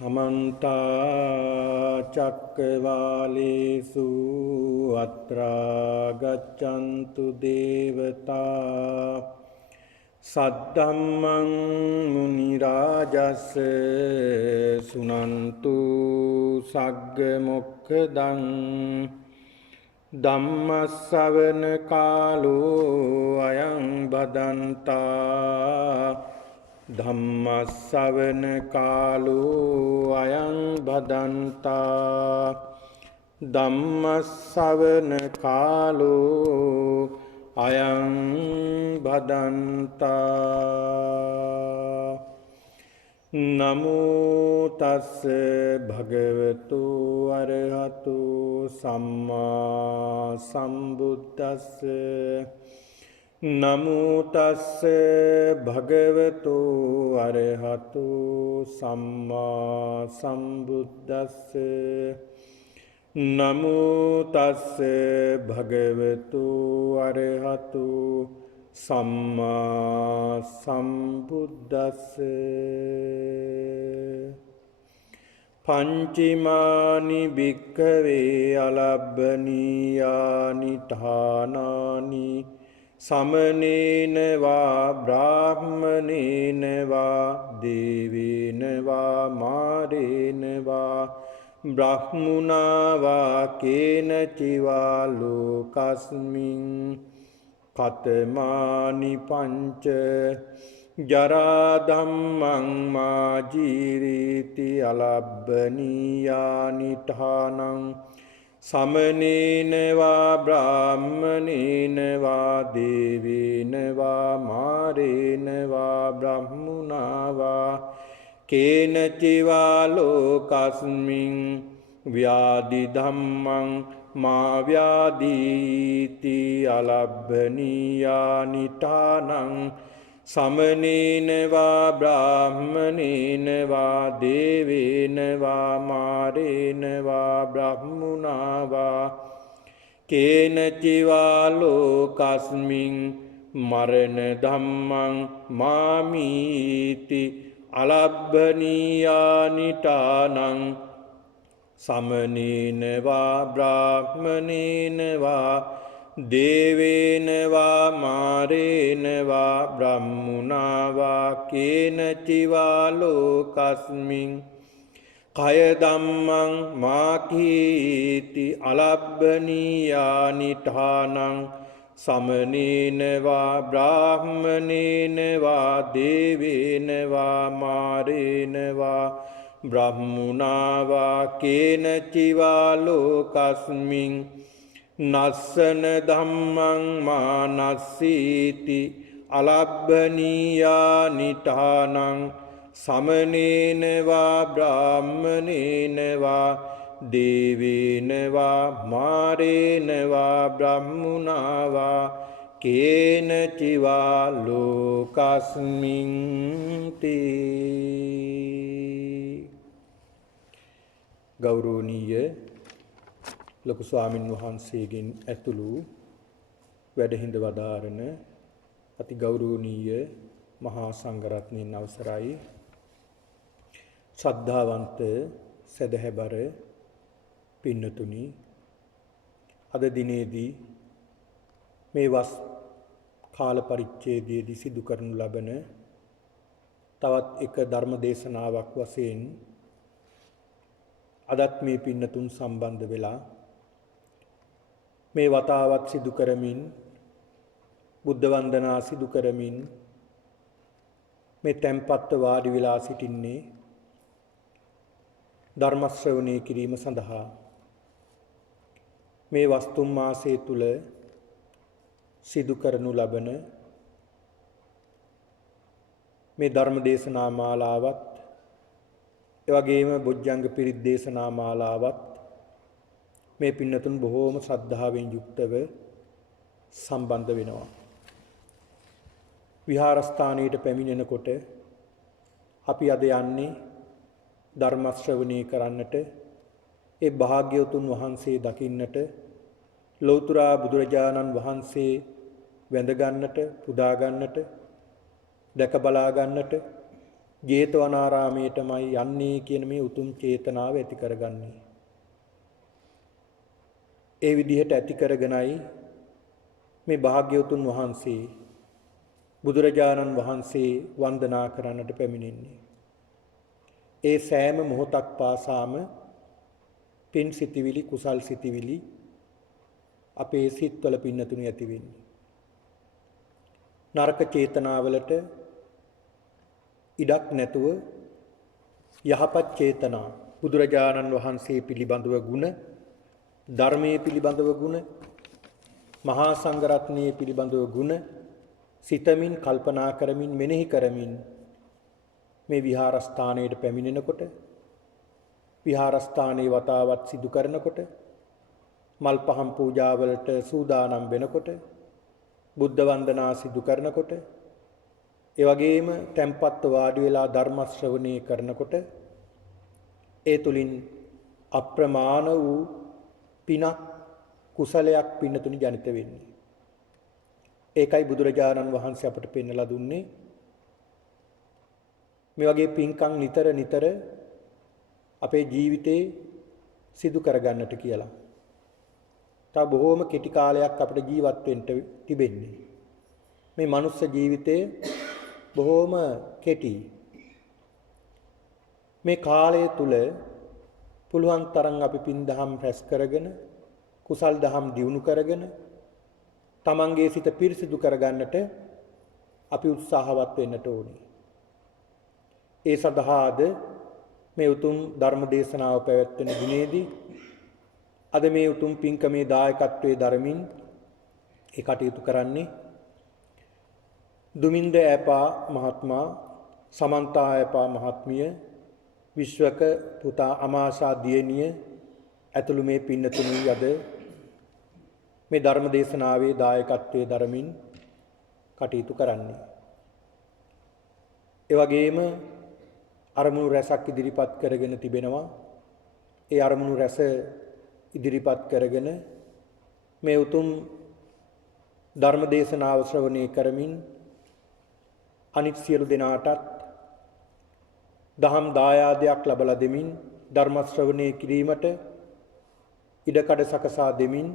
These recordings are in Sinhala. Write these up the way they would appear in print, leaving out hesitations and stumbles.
समन्ता चक्रवालेषु अत्रा गच्छन्तु देवता सद्धम्मं मुनिराजस्य सुनन्तु सग्गमुखदं ධම්මස්සවන කාලෝ අයං බදන්තා ධම්මස්සවන කාලෝ අයං බදන්තා ධම්මස්සවන කාලෝ අයං බදන්තා නමෝ තස්ස භගවතු අරහතු සම්මා සම්බුද්දස්ස නමෝ තස්ස භගවතු අරහතු සම්මා සම්බුද්දස්ස නමෝ තස්ස භගවතු අරහතු සම්මා සම්බුද්දස්ස පංචමානි භික්ඛවේ අලබ්බනීයානි ඨානානි සමනේන වා බ්‍රාහ්මනේන වා දේවේන වා මාරේන වා බ්‍රහ්මුණා වා කේන චිවා ලෝකස්මින් කතමානි පංච ජරා ධම්මං මාජීරීති අලබ්බනීයානි ඨානං සමනේන වා බ්‍රාහ්මනේන වා දේවේන වා මාරේන වා බ්‍රහ්මුණා වා කේන චිවා ලෝකස්මින් ව්‍යාධි ධම්මං මා ව්‍යාධීති අලබ්බනීයානි ඨානං සමනේන වා බ්‍රාහ්මනේන වා දේවේන වා මාරේන වා බ්‍රහ්මුණා වා කේන චිවා ලෝකස්මින් මරණ ධම්මං මාමීති අලබ්බනීයානි ඨානං සමනේන වා බ්‍රාහ්මනේන වා දේවේන වා මාරේන වා බ්‍රහ්මුණා වා කේන චිවා ලෝකස්මින් කය ධම්මං මාකීති අලබ්බනීයානි ඨානං සමනේන වා බ්‍රාහ්මනේන වා දේවේන වා මාරේන වා බ්‍රහ්මුණා වා කේන චිවා ලෝකස්මින් නස්සන ධම්මං මානස්සීති අලබ්බනීයානි ඨානං සමනේන වා බ්‍රාහ්මනේන වා දේවේන වා මාරේන වා බ්‍රහ්මුණා වා කේන චිවා ලෝකස්මින් තී. ගෞරවනීය ලොකු ස්වාමින් වහන්සේගෙන් ඇතුළු වැඩහිඳ වදාරන අති ගෞරවනීය මහා සංඝරත්නයන් අවසරයි, ශ්‍රද්ධාවන්ත සදහැබර පින්නතුනි, අද දිනේදී මේ වස් කාල පරිච්ඡේදයේදී සිදු කරනු ලබන තවත් එක ධර්ම දේශනාවක් වශයෙන් අදත් මේ පින්නතුන් සම්බන්ධ වෙලා මේ වතාවත් සිදු කරමින් බුද්ධ වන්දනා සිදු කරමින් මේ tempatව වාඩි වෙලා සිටින්නේ ධර්ම ශ්‍රවණය කිරීම සඳහා. මේ වස්තුම් මාසය තුල සිදු කරනු ලබන මේ ධර්ම දේශනා මාලාවත් එවැගේම බොජ්ජංග පිරිත් දේශනා මාලාවත් මේ පින්නතුන් බොහෝම ශ්‍රද්ධාවෙන් යුක්තව සම්බන්ධ වෙනවා. විහාරස්ථානයට පැමිණෙනකොට අපි අද යන්නේ ධර්ම ශ්‍රවණය කරන්නට, ඒ භාග්‍යවතුන් වහන්සේ දකින්නට, ලෞතර බුදුරජාණන් වහන්සේ වැඳ ගන්නට, පුදා ගන්නට, දැක බලා ගන්නට, ජේතවනාරාමයටමයි යන්නේ කියන මේ උතුම් චේතනාව ඇති කරගන්නේ. ඒ විදිහට ඇති කරගෙනයි මේ භාග්‍යවතුන් වහන්සේ බුදුරජාණන් වහන්සේ වන්දනා කරන්නට පැමිණෙන්නේ. ඒ සෑම මොහොතක් පාසාම පින් සිතිවිලි කුසල් සිතිවිලි අපේ සිත්වල පින්නතුණු ඇති වෙන්නේ. නරක චේතනාවලට ඉඩක් නැතුව යහපත් චේතනා බුදුරජාණන් වහන්සේ පිළිබඳව ගුණ, ධර්මයේ පිළිබඳව ගුණ, මහා සංඝරත්නයේ පිළිබඳව ගුණ සිතමින් කල්පනා කරමින් මෙනෙහි කරමින් මේ විහාරස්ථානයට පැමිණෙනකොට, විහාරස්ථානයේ වතාවත් සිදු කරනකොට, මල් පහන් පූජාවලට සූදානම් වෙනකොට, බුද්ධ වන්දනා සිදු කරනකොට, ඒ වගේම tempatව වාඩි වෙලා ධර්ම ශ්‍රවණය කරනකොට ඒ තුලින් අප්‍රමාණ වූ පිනක් කුසලයක් පින්නතුනි ජනිත වෙන්නේ. ඒකයි බුදුරජාණන් වහන්සේ අපට පෙන්වලා දුන්නේ මේ වගේ පින්කම් නිතර නිතර අපේ ජීවිතේ සිදු කරගන්නට කියලා. තව බොහෝම කෙටි කාලයක් අපිට ජීවත් වෙන්න තිබෙන්නේ. මේ මනුස්ස ජීවිතේ බොහෝම කෙටි. මේ කාලය තුල පුළුවන් තරම් අපි පින් දහම් රැස් කරගෙන කුසල් දහම් දියුණු කරගෙන තමන්ගේ සිත පිරිසිදු කරගන්නට අපි උත්සාහවත් වෙන්නට ඕනේ. ඒ සඳහාද මේ උතුම් ධර්ම දේශනාව පැවැත්වෙන දිනේදී අද මේ උතුම් පින්කමේ දායකත්වයේ දරමින් ඒ කටයුතු කරන්නේ දුමින්ද ඈපා මහත්මයා, සමන්තා ඈපා මහත්මිය, විශ්වක පුතා අමාසා දියණිය ඇතුළු මේ පින්නතුණුයි අද මේ ධර්ම දේශනාවේ දායකත්වයේ දරමින් කටයුතු කරන්නේ. ඒ වගේම අරමුණු රැසක් ඉදිරිපත් කරගෙන තිබෙනවා. ඒ අරමුණු රැස ඉදිරිපත් කරගෙන මේ උතුම් ධර්ම දේශනාව ශ්‍රවණය කරමින් අනිත් සියලු දෙනාටත් දහම් දායාදයක් ලබා දෙමින් ධර්ම ශ්‍රවණය කිරීමට ඉඩකඩ සකසා දෙමින්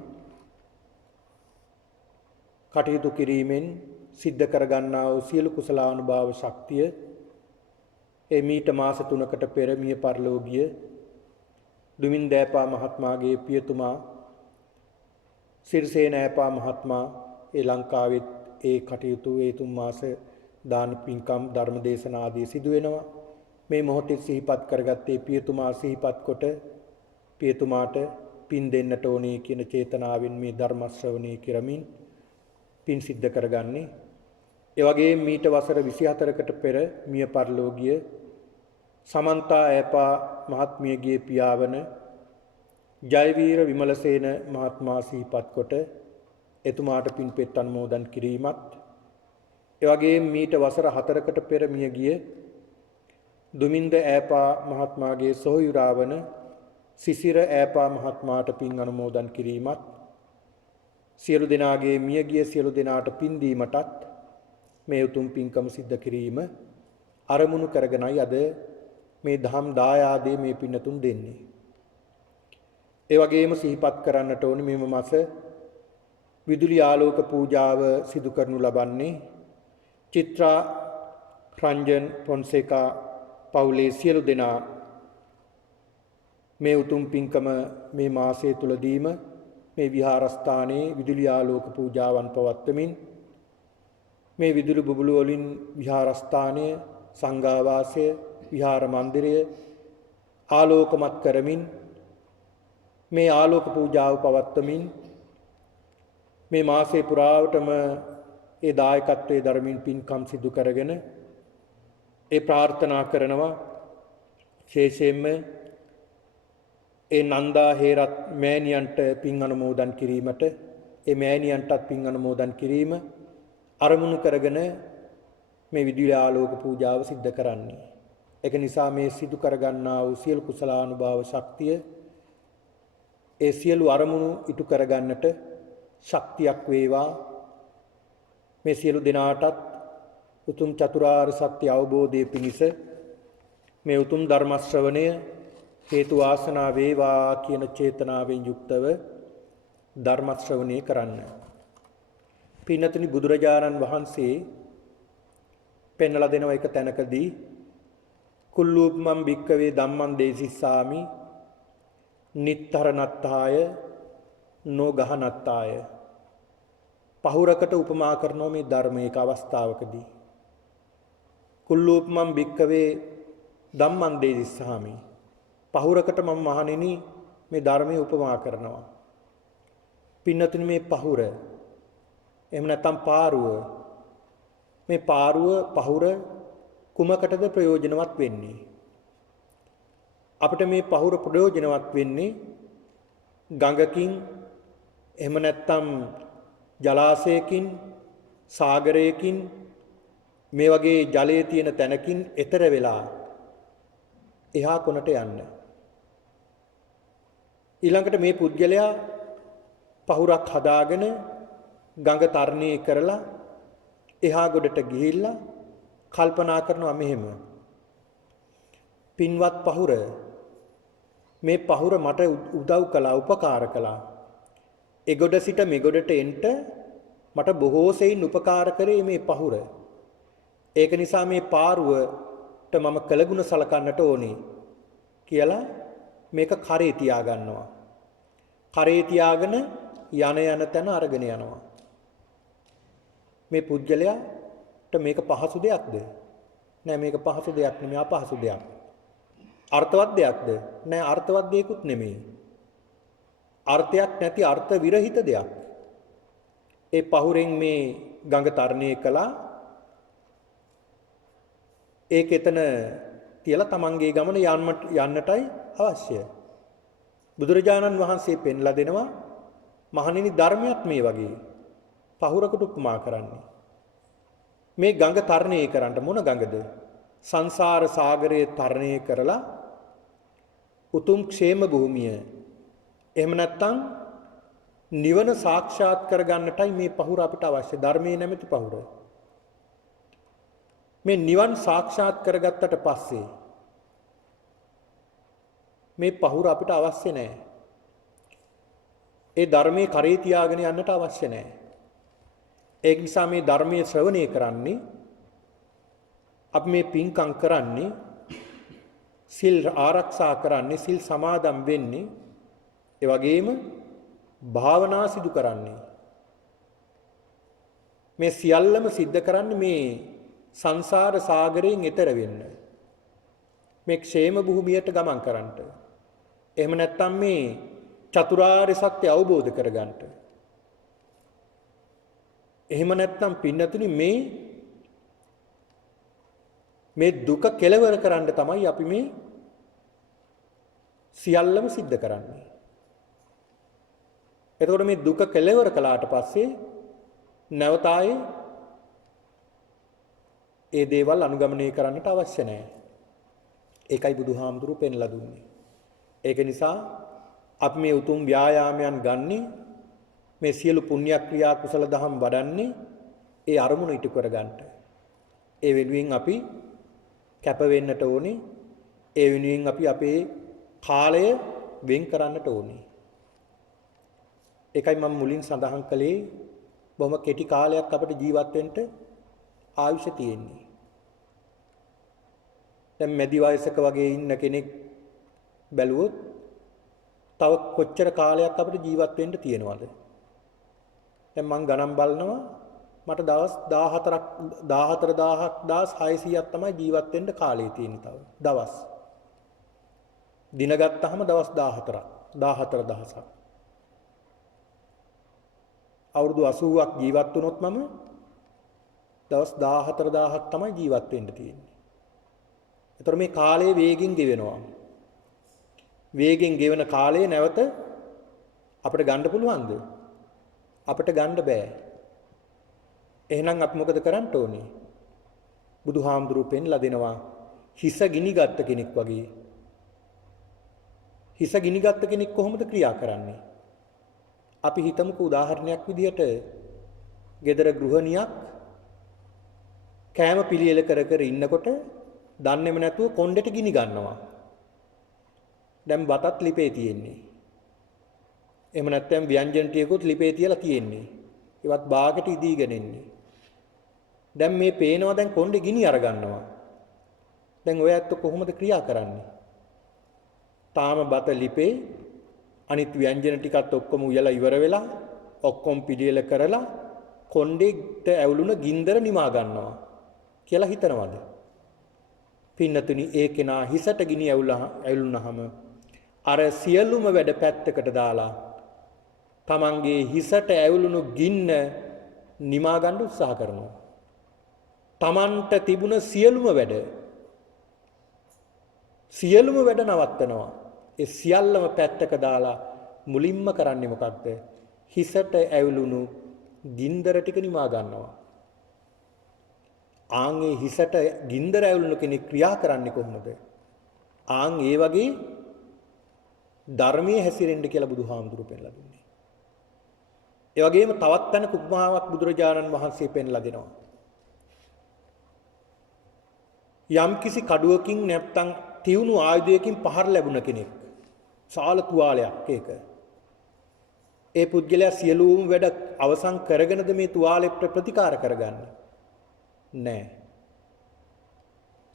කටයුතු කිරීමෙන් සිද්ධ කරගන්නා වූ සියලු කුසලානුභාව ශක්තිය ඒ මීට මාස 3කට පෙර මිය පරලෝකීය දුමින්ද ඈපා මහත්මයාගේ පියතුමා සිරිසේන ඈපා මහත්මයා ඒ ලංකාවේ ඒ කටයුතු ඒ 3 මාස දාන පින්කම් ධර්ම දේශනා ආදී සිදු වෙනවා. මේ මොහොතේ සිහිපත් කරගත්තේ පියතුමා සිහිපත් කොට පියතුමාට පින් දෙන්නට ඕනේ කියන චේතනාවෙන් මේ ධර්ම ශ්‍රවණය කරමින් පින් සිද්ධ කරගන්නේ. ඒ වගේම මීට වසර 24කට පෙර මිය පරලෝකීය සමන්තා ඈපා මහත්මියගේ පියාවන ජයවීර විමලසේන මහත්මයා සිහිපත් කොට එතුමාට පින්පෙත් අනුමෝදන් කිරීමත්, ඒ වගේම මීට වසර 4කට පෙර මිය ගිය දුමින්ද ඈපා මහත්මයාගේ සොහොයුරා වන සිසිර ඈපා මහත්මයාට පින් අනුමෝදන් කිරීමත්, සියලු දෙනාගේ මියගිය සියලු දෙනාට පින් දීමටත් මේ උතුම් පින්කම සිද්ධ කිරීම අරමුණු කරගෙනයි අද මේ ධම් දායාදේ මේ පින්නතුන් දෙන්නේ. ඒ වගේම සිහිපත් කරන්නට ඕනේ මේ මාස විදුලි ආලෝක පූජාව සිදු කරනු ලබන්නේ චිත්‍රා රංජන් පොන්සේකා පවුලේ සියලු දෙනා මේ උතුම් පින්කම මේ මාසය තුලදීම මේ විහාරස්ථානයේ විදුලි ආලෝක පූජාවන් පවත්වමින් මේ විදුලි බුබුලු වලින් විහාරස්ථානය, සංඝාවාසය, විහාර මන්දිරය ආලෝකමත් කරමින් මේ ආලෝක පූජාව පවත්වමින් මේ මාසයේ පුරාවටම ඒ දායකත්වයේ ධර්මින් පින්කම් සිදු කරගෙන ඒ ප්‍රාර්ථනා කරනවා විශේෂයෙන්ම ඒ නන්දා හේරත් මෑණියන්ට පින් අනුමෝදන් කිරීමට, ඒ මෑණියන්ටත් පින් අනුමෝදන් කිරීම අරමුණු කරගෙන මේ විදුලි ආලෝක පූජාව සිද්ධ කරන්නේ. ඒක නිසා මේ සිදු කරගන්නා වූ සියලු කුසලානුභාව ශක්තිය ඒ සියලු අරමුණු ඉටු කරගන්නට ශක්තියක් වේවා. මේ සියලු දෙනාටත් උතුම් චතුරාර්ය සත්‍ය අවබෝධයේ පිණිස මේ උතුම් ධර්ම ශ්‍රවණය හේතු වාසනා වේවා කියන චේතනාවෙන් යුක්තව ධර්ම ශ්‍රවණය කරන්න. පින්නතුනි බුදුරජාණන් වහන්සේ පෙන්වලා දෙන එක තැනකදී කුල්ලූපමං භික්කවේ ධම්මං දේසිස්සාමි නිත්තරණත්තාය නොගහනත්තාය. පහුරකට උපමා කරනවා මේ ධර්මයක අවස්ථාවකදී. කුල්ලූපමං භික්කවේ ධම්මං දේසිස්සාමි. පහුරකට මම මහණෙනි මේ ධර්මයේ උපමා කරනවා. පින්නතුනි මේ පහුර එහෙම නැත්නම් පාරුව මේ පහුර කුමකටද ප්‍රයෝජනවත් වෙන්නේ? අපිට මේ පහුර ප්‍රයෝජනවත් වෙන්නේ ගඟකින් එහෙම නැත්නම් ජලාශයකින් සාගරයකින් මේ වගේ ජලයේ තියෙන තැනකින් එතර වෙලා එහා කොනට යන්න. ඊළඟට මේ පුද්ගලයා පහුරක් හදාගෙන ගඟ තරණය කරලා එහා ගොඩට ගිහිල්ලා කල්පනා කරනවා මෙහෙම. පින්වත් පහුර මේ පහුර මට උදව් කළා උපකාර කළා. එගොඩ සිට මෙගොඩට එන්න මට බොහෝ සෙයින් උපකාර කරේ මේ පහුර. ඒක නිසා මේ පාරුවට මම කළගුණ සලකන්නට ඕනේ කියලා මේක කරේ තියා ගන්නවා. කරේ තියාගෙන යන තැන අරගෙන යනවා. මේ පුජ්‍යලයාට මේක පහසු දෙයක්ද? නෑ මේක පහසු දෙයක් නෙමෙයි අපහසු දෙයක්. අර්ථවත් දෙයක්ද? නෑ අර්ථවත් දෙයක්ුත් නෙමෙයි. අර්ථයක් නැති අර්ථ විරහිත දෙයක්. ඒ පහුරෙන් මේ ගඟ තරණය කළා. ඒක එතන තියලා තමන්ගේ ගමන යන්නටයි අවශ්‍ය. බුදුරජාණන් වහන්සේ පෙන්ලා දෙනවා මහණෙනි ධර්මයක් මේ වගේ පහුරකට උපමා කරන්නේ. මේ ගඟ තරණය කරන්න මොන ගඟද? සංසාර සාගරයේ තරණය කරලා උතුම් ക്ഷേම භූමිය එහෙම නැත්නම් නිවන සාක්ෂාත් කරගන්නටයි මේ පහුර අපිට අවශ්‍ය. ධර්මයේ නැමැති පහුර. මේ නිවන් සාක්ෂාත් කරගත්තට පස්සේ මේ පහුර අපිට අවශ්‍ය නැහැ. ඒ ධර්මයේ කරේ තියාගෙන යන්නට අවශ්‍ය නැහැ. ඒ නිසා මේ ධර්මයේ ශ්‍රවණය කරන්නේ අපි මේ පින්කම් කරන්නේ සිල් ආරක්ෂා කරන්නේ සිල් සමාදන් වෙන්නේ ඒ වගේම භාවනා සිදු කරන්නේ මේ සියල්ලම සිද්ධ කරන්නේ මේ සංසාර සාගරයෙන් එතර වෙන්න. මේ ക്ഷേම භූමියට ගමන් කරන්නට. එහෙම නැත්නම් මේ චතුරාර්ය සත්‍ය අවබෝධ කරගන්නට. එහෙම නැත්නම් පින්නතුනි මේ දුක කෙලවර කරන්න තමයි අපි මේ සියල්ලම සිද්ධ කරන්නේ. එතකොට මේ දුක කෙලවර කළාට පස්සේ නැවත ඒ දේවල් අනුගමනය කරන්නට අවශ්‍ය නැහැ. ඒකයි බුදුහාමුදුරුවෝ පෙන්ලා දුන්නේ. ඒක නිසා අපි මේ උතුම් ව්‍යායාමයන් ගන්නේ මේ සියලු පුණ්‍ය ක්‍රියා කුසල දහම් වඩන්නේ ඒ අරමුණ ඉටු කර ගන්නට. ඒ වෙනුවෙන් අපි කැප වෙන්නට ඕනේ. ඒ වෙනුවෙන් අපි අපේ කාලය වෙන් කරන්නට ඕනේ. ඒකයි මම මුලින් සඳහන් කළේ බොහොම කෙටි කාලයක් අපිට ජීවත් වෙන්න ආයුෂ තියෙන්නේ. දැන් මැදි වයසක වගේ ඉන්න කෙනෙක් බැලුවොත් තව කොච්චර කාලයක් අපිට ජීවත් වෙන්න තියෙනවද? දැන් මම ගණන් බලනවා මට දවස් 14600ක් තමයි ජීවත් වෙන්න කාලය තියෙන්නේ තව. දවස්. දින ගත්තාම දවස් 14000ක්. අවුරුදු 80ක් ජීවත් වුණොත් මම දවස් 14000ක් තමයි ජීවත් වෙන්න තියෙන්නේ. ඒතර මේ කාලය වේගෙන් ගෙවෙනවා. වේගෙන් ගෙවෙන කාලය නැවත අපිට ගන්න පුළුවන්ද? අපිට ගන්න බෑ. එහෙනම් අපි මොකද කරන්න ඕනේ? බුදුහාමුදුරුවෝ පෙන්ලා දෙනවා හිස ගිනිගත් කෙනෙක් වගේ. හිස ගිනිගත් කෙනෙක් කොහොමද ක්‍රියා කරන්නේ? අපි හිතමුකෝ උදාහරණයක් විදිහට ගෙදර ගෘහණියක් කෑම පිළියෙල කර ඉන්නකොට දන්නේම නැතුව කොණ්ඩෙට ගිනි ගන්නවා. දැන් බතත් ලිපේ තියෙන්නේ. එහෙම නැත්නම් ව්‍යංජන ටිකකුත් ලිපේ තියලා තියෙන්නේ. ඒවත් බාගට ඉදීගෙන ඉන්නේ. දැන් මේ පේනවා දැන් කොණ්ඩේ ගිනි අර ගන්නවා. දැන් ඔය ඇත්ත කොහොමද ක්‍රියා කරන්නේ? තාම බත ලිපේ අනිත් ව්‍යංජන ටිකත් ඔක්කොම උයලා ඉවර වෙලා ඔක්කොම පිළියෙල කරලා කොණ්ඩේට ඇවුලුන ගින්දර නිමා ගන්නවා කියලා හිතනවද? පින්නතුනි ඒ කෙනා හිසට ගිනි ඇවුලුනහම අර සියලුම වැඩ පැත්තකට දාලා තමන්ගේ හිසට ඇවුලුණු ගින්න නිමා ගන්න උත්සාහ කරනවා. තමන්ට තිබුණ සියලුම වැඩ නවත්තනවා. ඒ සියල්ලම පැත්තක දාලා මුලින්ම කරන්නේ මොකක්ද? හිසට ඇවුලුණු ගින්දර ටික නිමා ගන්නවා. ආන්ගේ හිසට ගින්දර ඇවුලුණු කෙනෙක් ක්‍රියා කරන්නේ කොහොමද? ආන් ඒ වගේ ධර්මයේ හැසිරෙන්න කියලා බුදුහාමුදුරු පෙන්නලා දුන්නේ. ඒ වගේම තවත් තැනක උපමාවක් බුදුරජාණන් වහන්සේ පෙන්ලා දෙනවා. යම් කිසි කඩුවකින් නැත්තම් තියුණු ආයුධයකින් පහර ලැබුණ කෙනෙක් සාල තුවාලයක් ඒක. ඒ පුද්ගලයා සියලුම වැඩ අවසන් කරගෙනද මේ තුවාලෙට ප්‍රතිකාර කරගන්නේ? නෑ.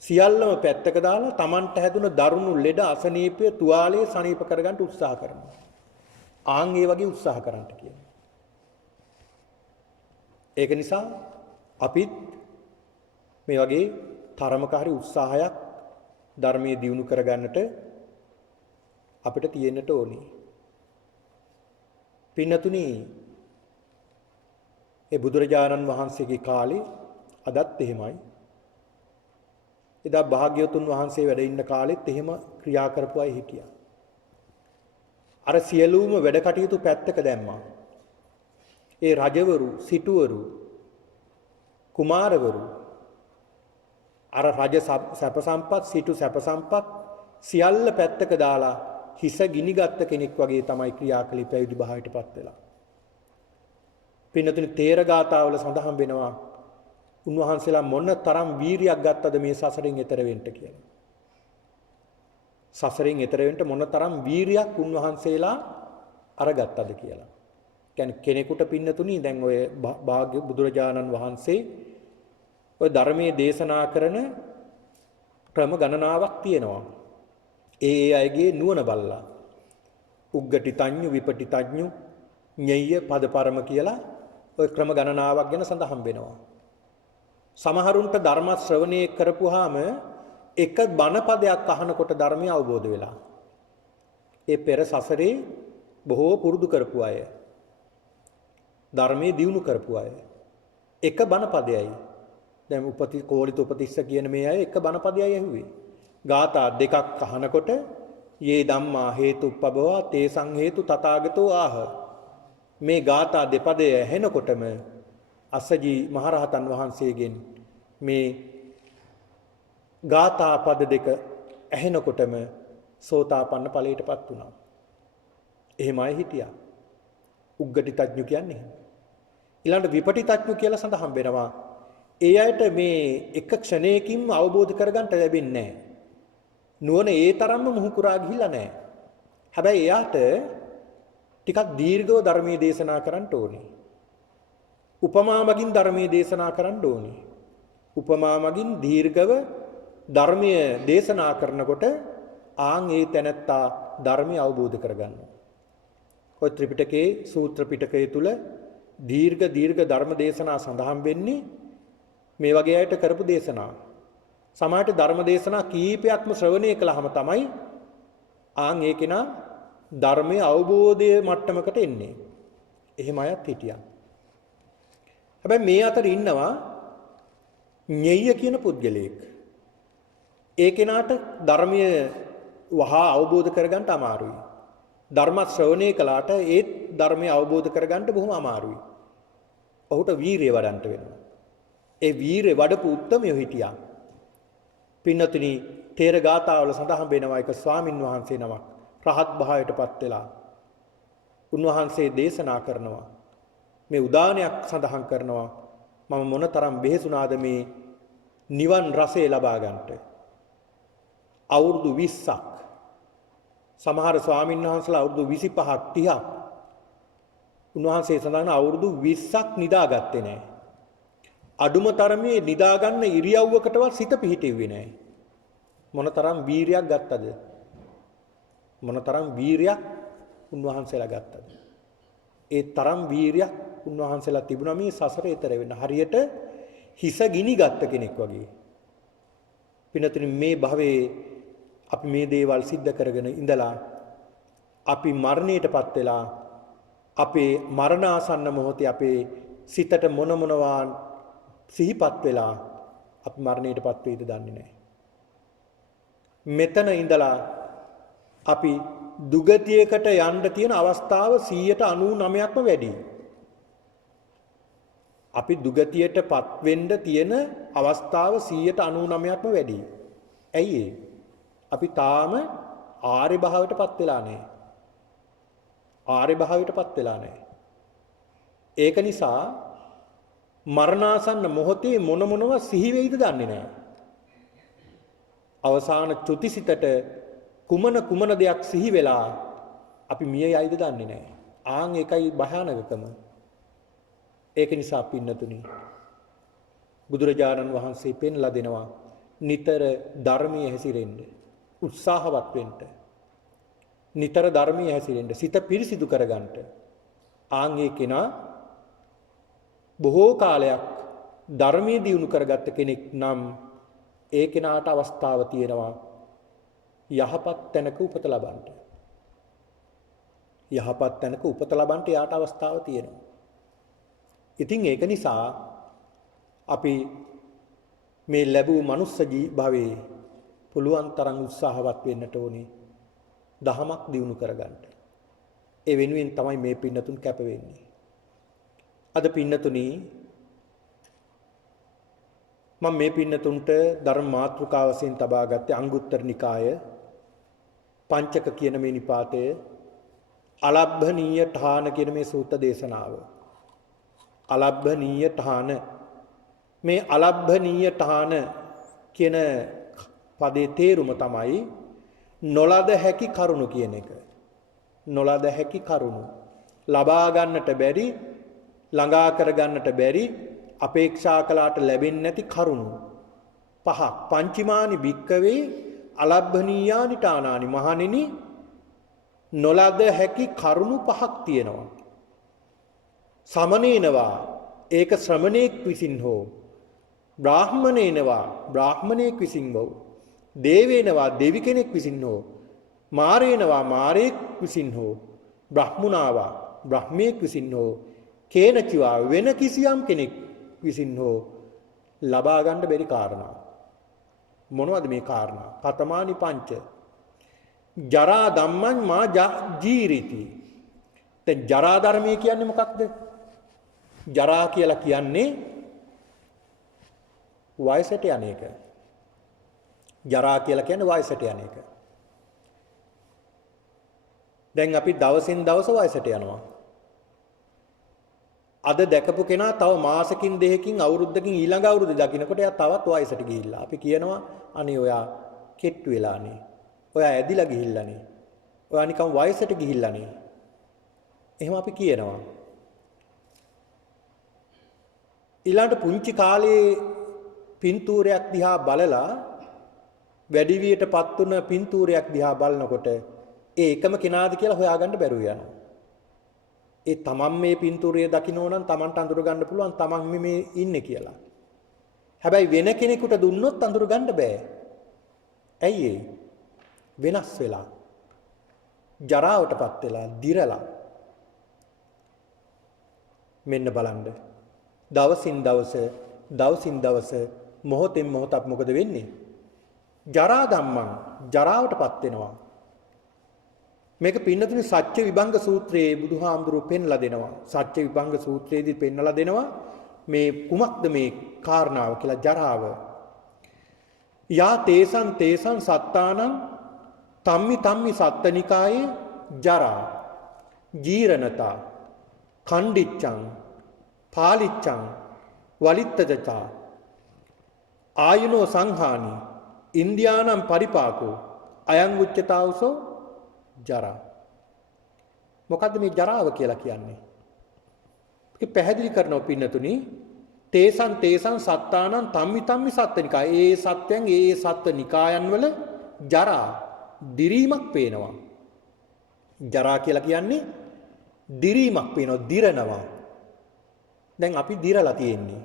සියල්ලම පැත්තක දාලා Tamanට හැදුන දරුණු ලෙඩ අසනීපය තුවාලයේ සනීප කරගන්න උත්සාහ කරනවා. ආන් ඒ වගේ උත්සාහ කරන්න කියනවා. ඒක නිසා අපිත් මේ වගේ තරමක හරි උත්සාහයක් ධර්මයේ දියුණු කරගන්නට අපිට තියෙන්නට ඕනේ. පින්නතුනි ඒ බුදුරජාණන් වහන්සේගේ කාලේ අදත් එහෙමයි. එදා භාග්‍යවතුන් වහන්සේ වැඩ ඉන්න කාලෙත් එහෙම ක්‍රියා කරපු අය හිටියා. අර සියලුම වැඩ කටයුතු පැත්තක දැම්මා. ඒ රජවරු, සිටුවරු, කුමාරවරු අර රජ සැප සම්පත්, සිටු සැප සම්පත් සියල්ල පැත්තක දාලා හිස ගිනිගත් කෙනෙක් වගේ තමයි ක්‍රියා කළේ පැවිදි භාවයටපත් වෙලා. පින්නතුනි තේර ගාථාවල සඳහන් වෙනවා උන්වහන්සේලා මොන තරම් වීරියක් ගත්තද මේ සසරින් එතර වෙන්න කියලා. සසරින් එතර වෙන්න මොන තරම් වීරියක් උන්වහන්සේලා අරගත්තද කියලා. කියන්නේ කෙනෙකුට පින්නතුනි දැන් ඔය භාග්‍ය බුදුරජාණන් වහන්සේ ඔය ධර්මයේ දේශනා කරන ක්‍රම ගණනාවක් තියෙනවා. ඒ අයගේ නුවණ බලලා උග්ගටි තඤ්ඤු විපටි තඤ්ඤු ඤෙය්‍ය පදපරම කියලා ඔය ක්‍රම ගණනාවක් ගැන සඳහන් වෙනවා. සමහරුන්ට ධර්ම ශ්‍රවණය කරපුවාම එක බණ පදයක් අහනකොට ධර්මය අවබෝධ වෙලා. ඒ පෙර සසරේ බොහෝ පුරුදු කරපු අය. ධර්මයේ දියුණු කරපු අය. එක බණ පදයයි. දැන් කෝලිත උපතිස්ස කියන මේ අය එක බණ පදයයි ඇහුවේ. ගාථා දෙකක් අහනකොට යේ ධම්මා හේතුප්පබවා තේසං හේතු තථාගතෝ ආහ. මේ ගාථා දෙපදය ඇහෙනකොටම අස්සජී මහරහතන් වහන්සේගෙන් මේ ගාථා පද දෙක ඇහෙනකොටම සෝතාපන්න ඵලයටපත් වුණා. එහෙමයි හිටියා. උග්ගටි තඥු කියන්නේ. ඊළඟට විපටි තඥු කියලා සඳහන් වෙනවා. ඒ අයට මේ එක ක්ෂණයකින්ම අවබෝධ කරගන්න ලැබෙන්නේ නැහැ. නුවණ ඒ තරම්ම මුහුකුරා ගිහිල්ලා නැහැ. හැබැයි එයාට ටිකක් දීර්ඝව ධර්මයේ දේශනා කරන්න ඕනේ. උපමා මගින් ධර්මයේ දේශනා කරන්න ඕනේ. උපමා මගින් දීර්ඝව ධර්මයේ දේශනා කරනකොට ආන් ඒ තැනැත්තා ධර්මය අවබෝධ කරගන්නවා. ඔය ත්‍රිපිටකයේ සූත්‍ර පිටකයේ තුල දීර්ඝ ධර්ම දේශනා සඳහන් වෙන්නේ මේ වගේ අයට කරපු දේශනා. සමහරට ධර්ම දේශනා කීපයක්ම ශ්‍රවණය කළාම තමයි ආන් ඒ කෙනා ධර්මයේ අවබෝධයේ මට්ටමකට එන්නේ. එහෙම අයත් හිටියා. හැබැයි මේ අතර ඉන්නවා ඤෙය්‍ය කියන පුද්ගලයෙක්. ඒ කෙනාට ධර්මයේ වහා අවබෝධ කරගන්න අමාරුයි. ධර්ම ශ්‍රවණය කළාට ඒ ධර්මයේ අවබෝධ කරගන්න බොහොම අමාරුයි. ඔහුට වීරිය වඩන්න වෙනවා. ඒ වීරිය වඩපු උත්තමයෝ හිටියා. පින්නතුනි තේර ගාථාවල සඳහන් වෙනවා එක ස්වාමින් වහන්සේ නමක් රහත් භාවයටපත් වෙලා උන්වහන්සේ දේශනා කරනවා. මේ උදානයක් සඳහන් කරනවා මම මොනතරම් බෙහෙසුනාද මේ නිවන් රසය ලබා ගන්නට. අවුරුදු 20ක් සමහර ස්වාමීන් වහන්සේලා අවුරුදු 25ක් 30ක් උන්වහන්සේ සඳහන් අවුරුදු 20ක් නිදාගත්තේ නැහැ. අඩුම තරමේ නිදා ගන්න ඉරියව්වකටවත් සිත පිහිටෙන්නේ නැහැ. මොනතරම් වීරියක් ගත්තද? මොනතරම් වීරියක් උන්වහන්සේලා ගත්තද? ඒ තරම් වීරියක් උන්වහන්සේලා තිබුණා මේ සසරේ ඈතර වෙන්න. හරියට හිස ගිනි ගත්ත කෙනෙක් වගේ. පින්නතුනි මේ භවයේ අපි මේ දේවල් සිද්ධ කරගෙන ඉඳලා අපි මරණයටපත් වෙලා අපේ මරණාසන්න මොහොතේ අපේ සිතට මොනවා සිහිපත් වෙලා අපි මරණයටපත් වෙයිද දන්නේ නැහැ. මෙතන ඉඳලා අපි දුගතියකට යන්න තියෙන අවස්ථාව 99%ක්ම වැඩි. අපි දුගතියටපත් වෙන්න තියෙන අවස්ථාව 99%ක්ම වැඩි. ඇයි ඒ? අපි තාම ආර්ය භාවයටපත් වෙලා නැහැ. ආර්ය භාවයටපත් වෙලා නැහැ. ඒක නිසා මරණාසන්න මොහොතේ මොනවා සිහි වෙයිද දන්නේ නැහැ. අවසාන චුතිසිතට කුමන දෙයක් සිහි වෙලා අපි මිය යයිද දන්නේ නැහැ. ආන් ඒකයි භයානකකම. ඒක නිසා පින්නතුනි බුදුරජාණන් වහන්සේ පෙන්ලා දෙනවා නිතර ධර්මයේ හැසිරෙන්න උත්සාහවත් වෙන්න. නිතර ධර්මයේ හැසිරෙන්න සිත පිරිසිදු කරගන්න. ආන් ඒ කෙනා බොහෝ කාලයක් ධර්මයේ දියුණු කරගත්ත කෙනෙක් නම් ඒ කෙනාට අවස්ථාව තියෙනවා යහපත් තැනක උපත ලබන්න. යහපත් තැනක උපත ලබන්න යාට අවස්ථාව තියෙනවා. ඉතින් ඒක නිසා අපි මේ ලැබූ මනුස්ස භවයේ පුළුවන් තරම් උත්සාහවත් වෙන්නට ඕනේ දහමක් දියුණු කරගන්න. ඒ වෙනුවෙන් තමයි මේ පින්නතුන් කැප වෙන්නේ. අද පින්නතුනි මම මේ පින්නතුන්ට ධර්ම මාතෘකාව වශයෙන් තබා ගත්තේ අංගුත්තර නිකාය පංචක කියන මේ නිපාතයේ අලබ්භනීය ඨාන කියන මේ සූත්‍ර දේශනාව. අලබ්භනීය ඨාන මේ අලබ්භනීය ඨාන කියන පදේ තේරුම තමයි නොලද හැකි කරුණු කියන එක. නොලද හැකි කරුණු ලබා ගන්නට බැරි ළඟා කර ගන්නට බැරි අපේක්ෂා කළාට ලැබෙන්නේ නැති කරුණු පහක් පංචමානි භික්කවේ අලබ්භනීයානි ඨානානි මහණෙනි නොලද හැකි කරුණු පහක් තියෙනවා. සමනේනවා ඒක ශ්‍රමණේක් විසින් හෝ බ්‍රාහ්මණේනවා බ්‍රාහ්මණේක් විසින් හෝ දේවේනවා දෙවි කෙනෙක් විසින් හෝ මාරේනවා මාරේක් විසින් හෝ බ්‍රහ්මුණාවා බ්‍රහ්මේක් විසින් හෝ කේනචිවා වෙන කිසියම් කෙනෙක් විසින් හෝ ලබා ගන්න බැරි කාරණා. මොනවද මේ කාරණා? පතමානි පංච ජරා ධම්මං මා ජීරිති. දැන් ජරා ධර්මය කියන්නේ මොකක්ද? ජරා කියලා කියන්නේ වයසට යන එක. ජරා කියලා කියන්නේ වයසට යන එක. දැන් අපි දවසින් දවස වයසට යනවා. අද දැකපු කෙනා තව මාසකින් දෙකකින් අවුරුද්දකින් ඊළඟ අවුරුද්ද දකින්නකොට එයා තවත් වයසට ගිහිල්ලා. අපි කියනවා අනේ ඔයා කෙට්ටු වෙලානේ. ඔයා ඇදිලා ගිහිල්ලානේ. ඔයා නිකන් වයසට ගිහිල්ලානේ. එහෙම අපි කියනවා. ඊළඟ පුංචි කාලේ පින්තූරයක් දිහා බලලා වැඩි වියටපත් වුණ පින්තූරයක් දිහා බලනකොට ඒ එකම කෙනාද කියලා හොයාගන්න බැරුව යනවා. ඒ තමන් මේ පින්තූරය දකින්න නම් තමන්ට අඳුර ගන්න පුළුවන් තමන් මේ ඉන්නේ කියලා. හැබැයි වෙන කෙනෙකුට දුන්නොත් අඳුර ගන්න බෑ. ඇයි ඒ? වෙනස් වෙලා. ජරාවටපත් වෙලා, දිරලා. මෙන්න බලන්න. දවසින් දවස මොහොතෙන් මොහොතක් මොකද වෙන්නේ? ජරා ධම්මං ජරාවටපත් වෙනවා. මේක පින්නතුනි සත්‍ය විභංග සූත්‍රයේ බුදුහාමුදුරුවෝ පෙන්ලා දෙනවා. සත්‍ය විභංග සූත්‍රයේදී පෙන්වලා දෙනවා මේ කුමක්ද මේ කාරණාව කියලා ජරාව. යා තේසං සත්තානං තම්මි සත්තනිකායේ ජරා ජීරණතා කණ්ඩිච්ඡං පාලිච්ඡං වලිත්තජතා ආයුනෝ සංහානි ඉන්ද්‍රියානම් පරිපාකෝ අයං උච්චතාවසෝ ජරා. මොකද්ද මේ ජරාව කියලා කියන්නේ? ඒක පැහැදිලි කරනවා පින්නතුනි. තේසං සත්තානං තම්මි සත්තනිකා. ඒ සත්‍යයන් ඒ සත්ත්වනිකායන් වල ජරා දිරීමක් පේනවා. ජරා කියලා කියන්නේ දිරීමක් පේනවා, දිරනවා. දැන් අපි දිරලා තියෙන්නේ.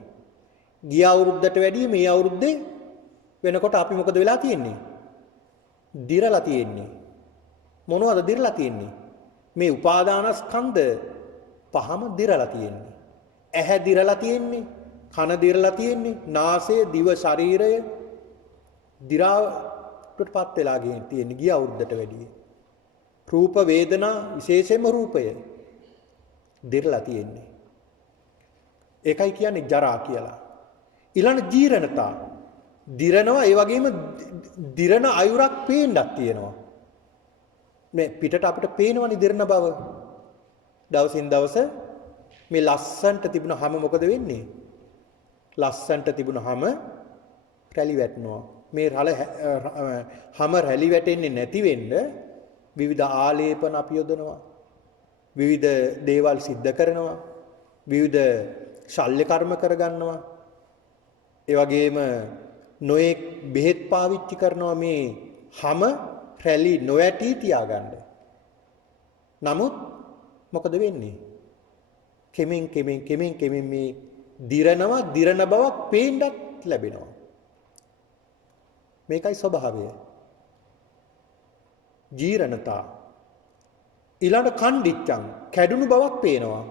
ගිය අවුරුද්දට වැඩිය මේ අවුරුද්දේ වෙනකොට අපි මොකද වෙලා තියෙන්නේ? දිරලා තියෙන්නේ. මොනවද දිරලා තියෙන්නේ? මේ උපාදානස්කන්ධ පහම දිරලා තියෙන්නේ. ඇහැ දිරලා තියෙන්නේ, කන දිරලා තියෙන්නේ, නාසය, දිව, ශරීරය දිරාවටපත් වෙලා තියෙන්නේ ගිය අවුරුද්දට වැඩිය. රූප වේදනා විශේෂයෙන්ම රූපය දිරලා තියෙන්නේ. ඒකයි කියන්නේ ජරා කියලා. ඊළඟ ජීරණතා. දිරනවා, ඒ වගේම දිරණ අයුරක් පේන්නක් තියෙනවා. මේ පිටට අපිට පේනවනේ දිරණ බව. දවසින් දවස මේ ලස්සන්ට තිබුණාම මොකද වෙන්නේ? ලස්සන්ට තිබුණාම රැලි වැටෙනවා. මේ හැම රැලි වැටෙන්නේ නැති වෙන්න විවිධ ආලේපන අපි යොදනවා. විවිධ දේවල් සිද්ධ කරනවා. විවිධ ශල්‍ය කර්ම කරගන්නවා. ඒ වගේම නොයෙක් බෙහෙත් පාවිච්චි කරනවා මේ හැම රැලි නොවැටි තියාගන්න. නමුත් මොකද වෙන්නේ? කෙමෙන් මේ දිරණ බවක් පේන්නත් ලැබෙනවා. මේකයි ස්වභාවය. ජීරණතා. ඊළඟ කණ්ඩිච්චං, කැඩුණු බවක් පේනවා.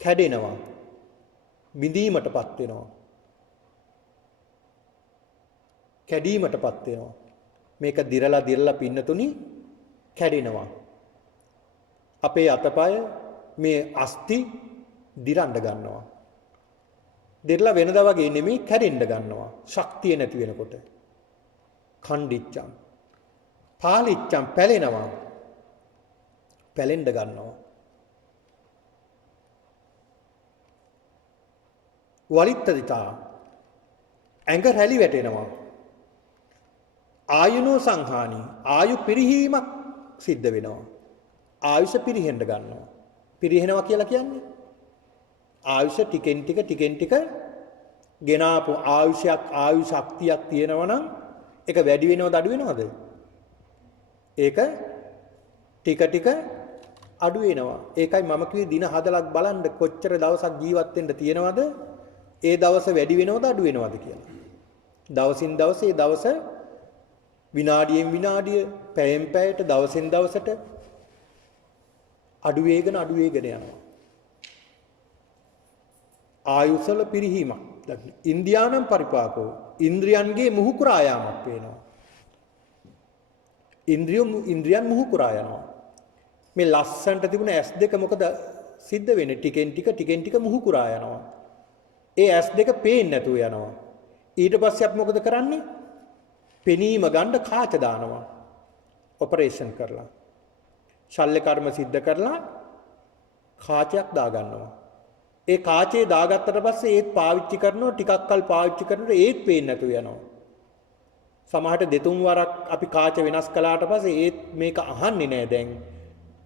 කැඩෙනවා. බිඳීමටපත් වෙනවා. කැඩීමටපත් වෙනවා. මේක දිරලා පින්නතුනි කැඩෙනවා. අපේ අතපය මේ අස්ති දිරන්න ගන්නවා. දිරලා වෙනදා වගේ නෙමෙයි කැඩෙන්න ගන්නවා. ශක්තිය නැති වෙනකොට. ඛණ්ඩිච්චම්. පාලිච්චම්, පැලෙනවා. පැලෙන්න ගන්නවා. වලිත්තදිතා. ඇඟ රැලි වැටෙනවා. ආයුනෝ සංහානි, ආයු පිරිහීමක් සිද්ධ වෙනවා. ආයුෂ පිරිහෙන්න ගන්නවා. පිරිහෙනවා කියලා කියන්නේ ආයුෂ ටිකෙන් ටික ගෙනාපු ආයු ශක්තියක් තියෙනවා නම් ඒක වැඩි වෙනවද අඩු වෙනවද? ඒක ටික අඩු වෙනවා. ඒකයි මම කිව්වේ දින හදලක් බලන්න කොච්චර දවසක් ජීවත් වෙන්න තියෙනවද? ඒ දවස වැඩි වෙනවද අඩු වෙනවද කියලා. දවසින් දවස ඒ දවස විනාඩියෙන් විනාඩිය, පැයෙන් පැයට, දවසින් දවසට අඩු වේගන යනවා. ආයුසල පිරිහීමක්. ඉන්ද්‍රියානම් පරිපාකෝ. ඉන්ද්‍රියන්ගේ මුහු කුරා යාමක් වෙනවා. ඉන්ද්‍රියන් මුහු කුරා යනවා. මේ ලස්සන්ට තිබුණ S2 මොකද සිද්ධ වෙන්නේ? ටිකෙන් ටික මුහු කුරා යනවා. ඒ S2 පේන්නේ නැතුව යනවා. ඊට පස්සේ අපි මොකද කරන්නේ? පෙනීම ගන්න කාච දානවා. ඔපරේෂන් කරලා. ශල්‍ය කර්ම සිද්ධ කරලා කාචයක් දාගන්නවා. ඒ කාචේ දාගත්තට පස්සේ ඒත් පාවිච්චි කරනවා, ටිකක් කල් පාවිච්චි කරනකොට ඒත් පේන්නේ නැතුව යනවා. සමහරට දෙතුන් වරක් අපි කාච වෙනස් කළාට පස්සේ ඒත් මේක අහන්නේ නැහැ දැන්.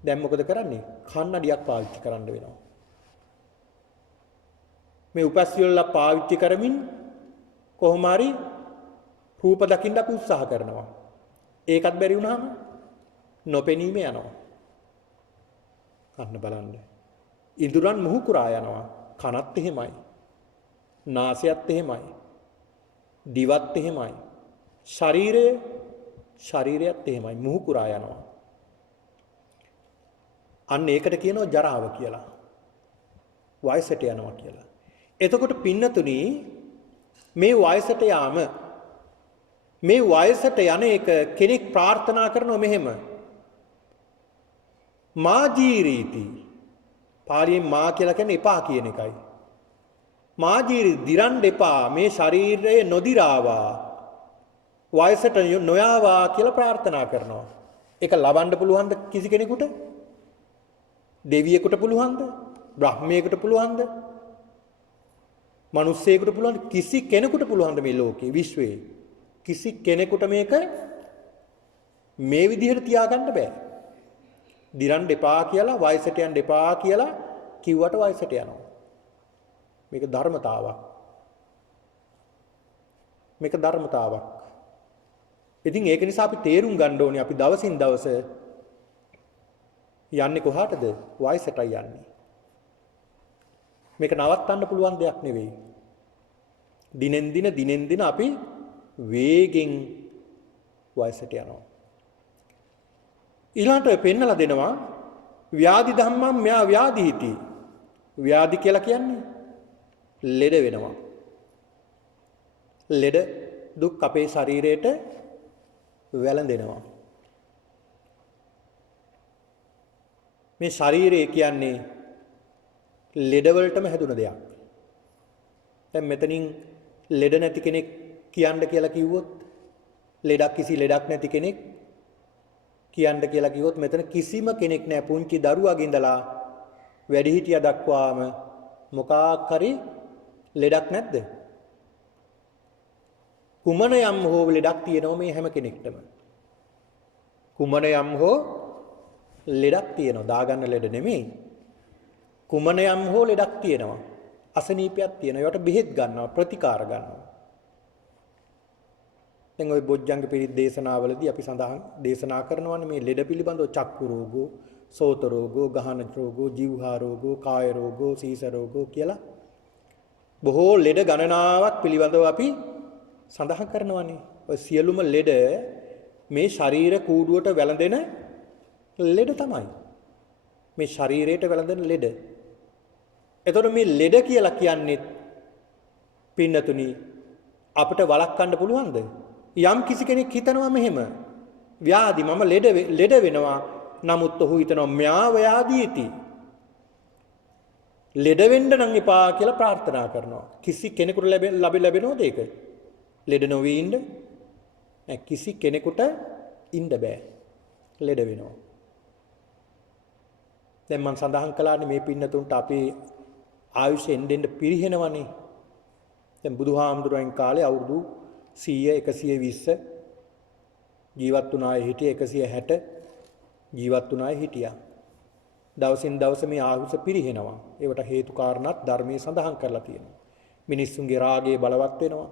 දැන් මොකද කරන්නේ? කන්නඩියක් පාවිච්චි කරන්න වෙනවා. මේ උපැස්සියොල්ල පාවිච්චි කරමින් කොහොම හරි රූප දකින්න අපි උත්සාහ කරනවා. ඒකත් බැරි වුණාම නොපෙනීම යනවා. අන්න බලන්න. ඉඳුරන් මුහු කුරා යනවා. කනත් එහෙමයි. නාසයත් එහෙමයි. දිවත් එහෙමයි. ශරීරයත් එහෙමයි. මුහු කුරා යනවා. අන්න ඒකට කියනවා ජරාව කියලා. වයසට යනවා කියලා. එතකොට පින්නතුනි මේ වයසට යාම, මේ වයසට යන එක කෙනෙක් ප්‍රාර්ථනා කරනවා මෙහෙම. මා ජීරීති. පාලියෙන් මා කියලා කියන්නේ එපා කියන එකයි. මා ජීරි දිරන්න එපා. මේ ශරීරය නොදිරාවා. වයසට නොයාවා කියලා ප්‍රාර්ථනා කරනවා. ඒක ලබන්න පුළුවන්ද කිසි කෙනෙකුට? දෙවියෙකුට පුළුවන්ද? බ්‍රහ්මයෙකුට පුළුවන්ද? මිනිස්සෙකුට පුළුවන්ද? කිසි කෙනෙකුට පුළුවන්ද මේ ලෝකේ, විශ්වයේ? කිසි කෙනෙකුට මේක මේ විදිහට තියාගන්න බෑ. දිරන්න එපා කියලා වයසට යන්න එපා කියලා කිව්වට වයසට යනවා. මේක ධර්මතාවක්. මේක ධර්මතාවක්. ඉතින් ඒක නිසා අපි තේරුම් ගන්න ඕනේ අපි දවසින් දවස යන්නේ කොහාටද? වයසටයි යන්නේ. මේක නවත්තන්න පුළුවන් දෙයක් නෙවෙයි. දිනෙන් දින අපි වේගෙන් වයසට යනවා. ඊළඟට පෙන්නලා දෙනවා ව්‍යාධි ධම්මම් මෙයා ව්‍යාධීති. ව්‍යාධි කියලා කියන්නේ ලෙඩ වෙනවා. ලෙඩ දුක් අපේ ශරීරයට වැළඳෙනවා. මේ ශරීරය කියන්නේ ලෙඩවලටම හැදුන දෙයක්. දැන් මෙතනින් ලෙඩ නැති කෙනෙක් කියන්න කියලා කිව්වොත් කිසි ලෙඩක් නැති කෙනෙක් කියන්න කියලා කිව්වොත් මෙතන කිසිම කෙනෙක් නැහැ. පුංචි දරුවාගේ ඉඳලා වැඩිහිටියා දක්වාම මොකක් හරි ලෙඩක් නැද්ද? කුමන යම් හෝ ලෙඩක් තියෙනවා මේ හැම කෙනෙක්ටම. කුමන යම් හෝ ලෙඩක් තියෙනවා. දාගන්න ලෙඩ නෙමෙයි. කුමන යම් හෝ ලෙඩක් තියෙනවා. අසනීපයක් තියෙනවා. ඒවට බෙහෙත් ගන්නවා, ප්‍රතිකාර ගන්නවා. දැන් ওই බොජ්ජංග පිරිත් දේශනාවලදී අපි දේශනා කරනවානේ මේ ලෙඩ පිළිබඳව චක්කු රෝගෝ, සෝත රෝගෝ, ගහන රෝගෝ, જીවහා රෝගෝ, කාය රෝගෝ, සීස රෝගෝ කියලා බොහෝ ලෙඩ ගණනාවක් පිළිබඳව අපි සඳහන් කරනවානේ. ඔය සියලුම ලෙඩ මේ ශරීර කූඩුවට වැළඳෙන ලෙඩ තමයි. මේ ශරීරයට වැළඳෙන ලෙඩ. එතකොට මේ ලෙඩ කියලා කියන්නේ පින්නතුනි අපිට වළක්වන්න පුළුවන්ද? යම් කිසි කෙනෙක් හිතනවා මෙහෙම ව්‍යාධි මම ලෙඩ වෙනවා. නමුත් ඔහු හිතනවා මෙයා ව්‍යාධීති. ලෙඩ වෙන්න නම් එපා කියලා ප්‍රාර්ථනා කරනවා. කිසි කෙනෙකුට ලැබෙනවද ඒක? ලෙඩ නොවී ඉන්න? නෑ කිසි කෙනෙකුට ඉන්න බෑ. ලෙඩ වෙනවා. දැන් මම සඳහන් කළානේ මේ පින්නතුන්ට අපේ ආයුෂ එන්න පිරිහෙනවනේ. දැන් බුදුහාමුදුරන් කාලේ අවුරුදු 100 120 ජීවත් වුණායේ හිටියේ 160 ජීවත් වුණායේ හිටියා. දවසින් දවස මේ ආයුෂ පිරිහෙනවා. ඒවට හේතු කාරණාත් ධර්මයේ සඳහන් කරලා තියෙනවා. මිනිස්සුන්ගේ රාගය බලවත් වෙනවා.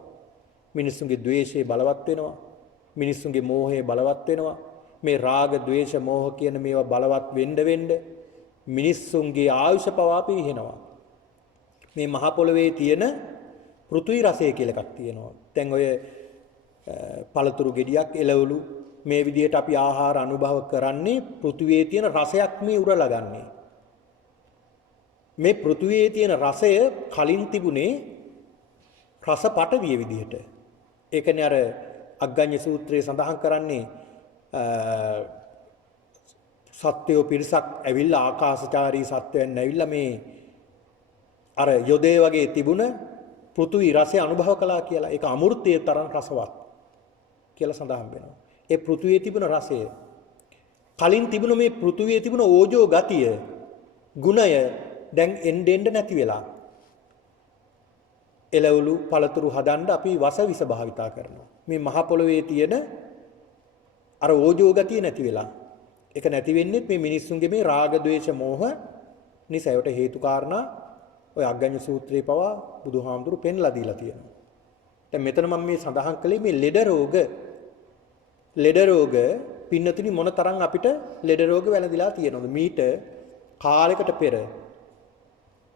මිනිස්සුන්ගේ ද්වේෂය බලවත් වෙනවා. මිනිස්සුන්ගේ මෝහය බලවත් වෙනවා. මේ රාග, ද්වේෂ, මෝහ කියන මේවා බලවත් වෙන්න මිනිස්සුන්ගේ ආයුෂ පවා පිරිහෙනවා. මේ මහ පොළවේ තියෙන පෘථිවි රසය කියලා එකක් තියෙනවා. දැන් ඔය පළතුරු ගෙඩියක් එළවලු මේ විදිහට අපි ආහාර අනුභව කරන්නේ පෘථිවියේ තියෙන රසයක් මේ උරලා ගන්නෙ. මේ පෘථිවියේ තියෙන රසය කලින් තිබුණේ රස පටවිය විදිහට. ඒකනේ අර අග්ගඤ්ඤ සූත්‍රයේ සඳහන් කරන්නේ සත්‍යෝ පිරිසක් ඇවිල්ලා ආකාශචාරී සත්වයන් ඇවිල්ලා මේ අර යොදේ වගේ තිබුණ පෘථිවි රසය අනුභව කළා කියලා. ඒක අමෘතයේ තරම් රසවත් කියලා සඳහන් වෙනවා. ඒ පෘථිවියේ තිබුණ රසය කලින් තිබුණ මේ පෘථිවියේ තිබුණ ඕජෝ ගතිය ගුණය දැන් එන්න නැති වෙලා එළවලු පළතුරු හදන්න අපි වස විස භාවිතා කරනවා. මේ මහ පොළවේ තියෙන අර ඕජෝ ගතිය නැති වෙලා. ඒක නැති වෙන්නේ මේ මිනිස්සුන්ගේ මේ රාග ద్వේෂ මෝහ නිසා. ඒකට හේතු කාරණා ඔය අග්ගඤ්ඤ සූත්‍රයේ පවා බුදුහාමුදුරු පෙන්ලා දීලා තියෙනවා. දැන් මෙතන මම මේ සඳහන් කළේ මේ ලෙඩ රෝග පින්නතුනි මොන තරම් අපිට ලෙඩ රෝග වැළඳිලා තියෙනවද? මීට කාලයකට පෙර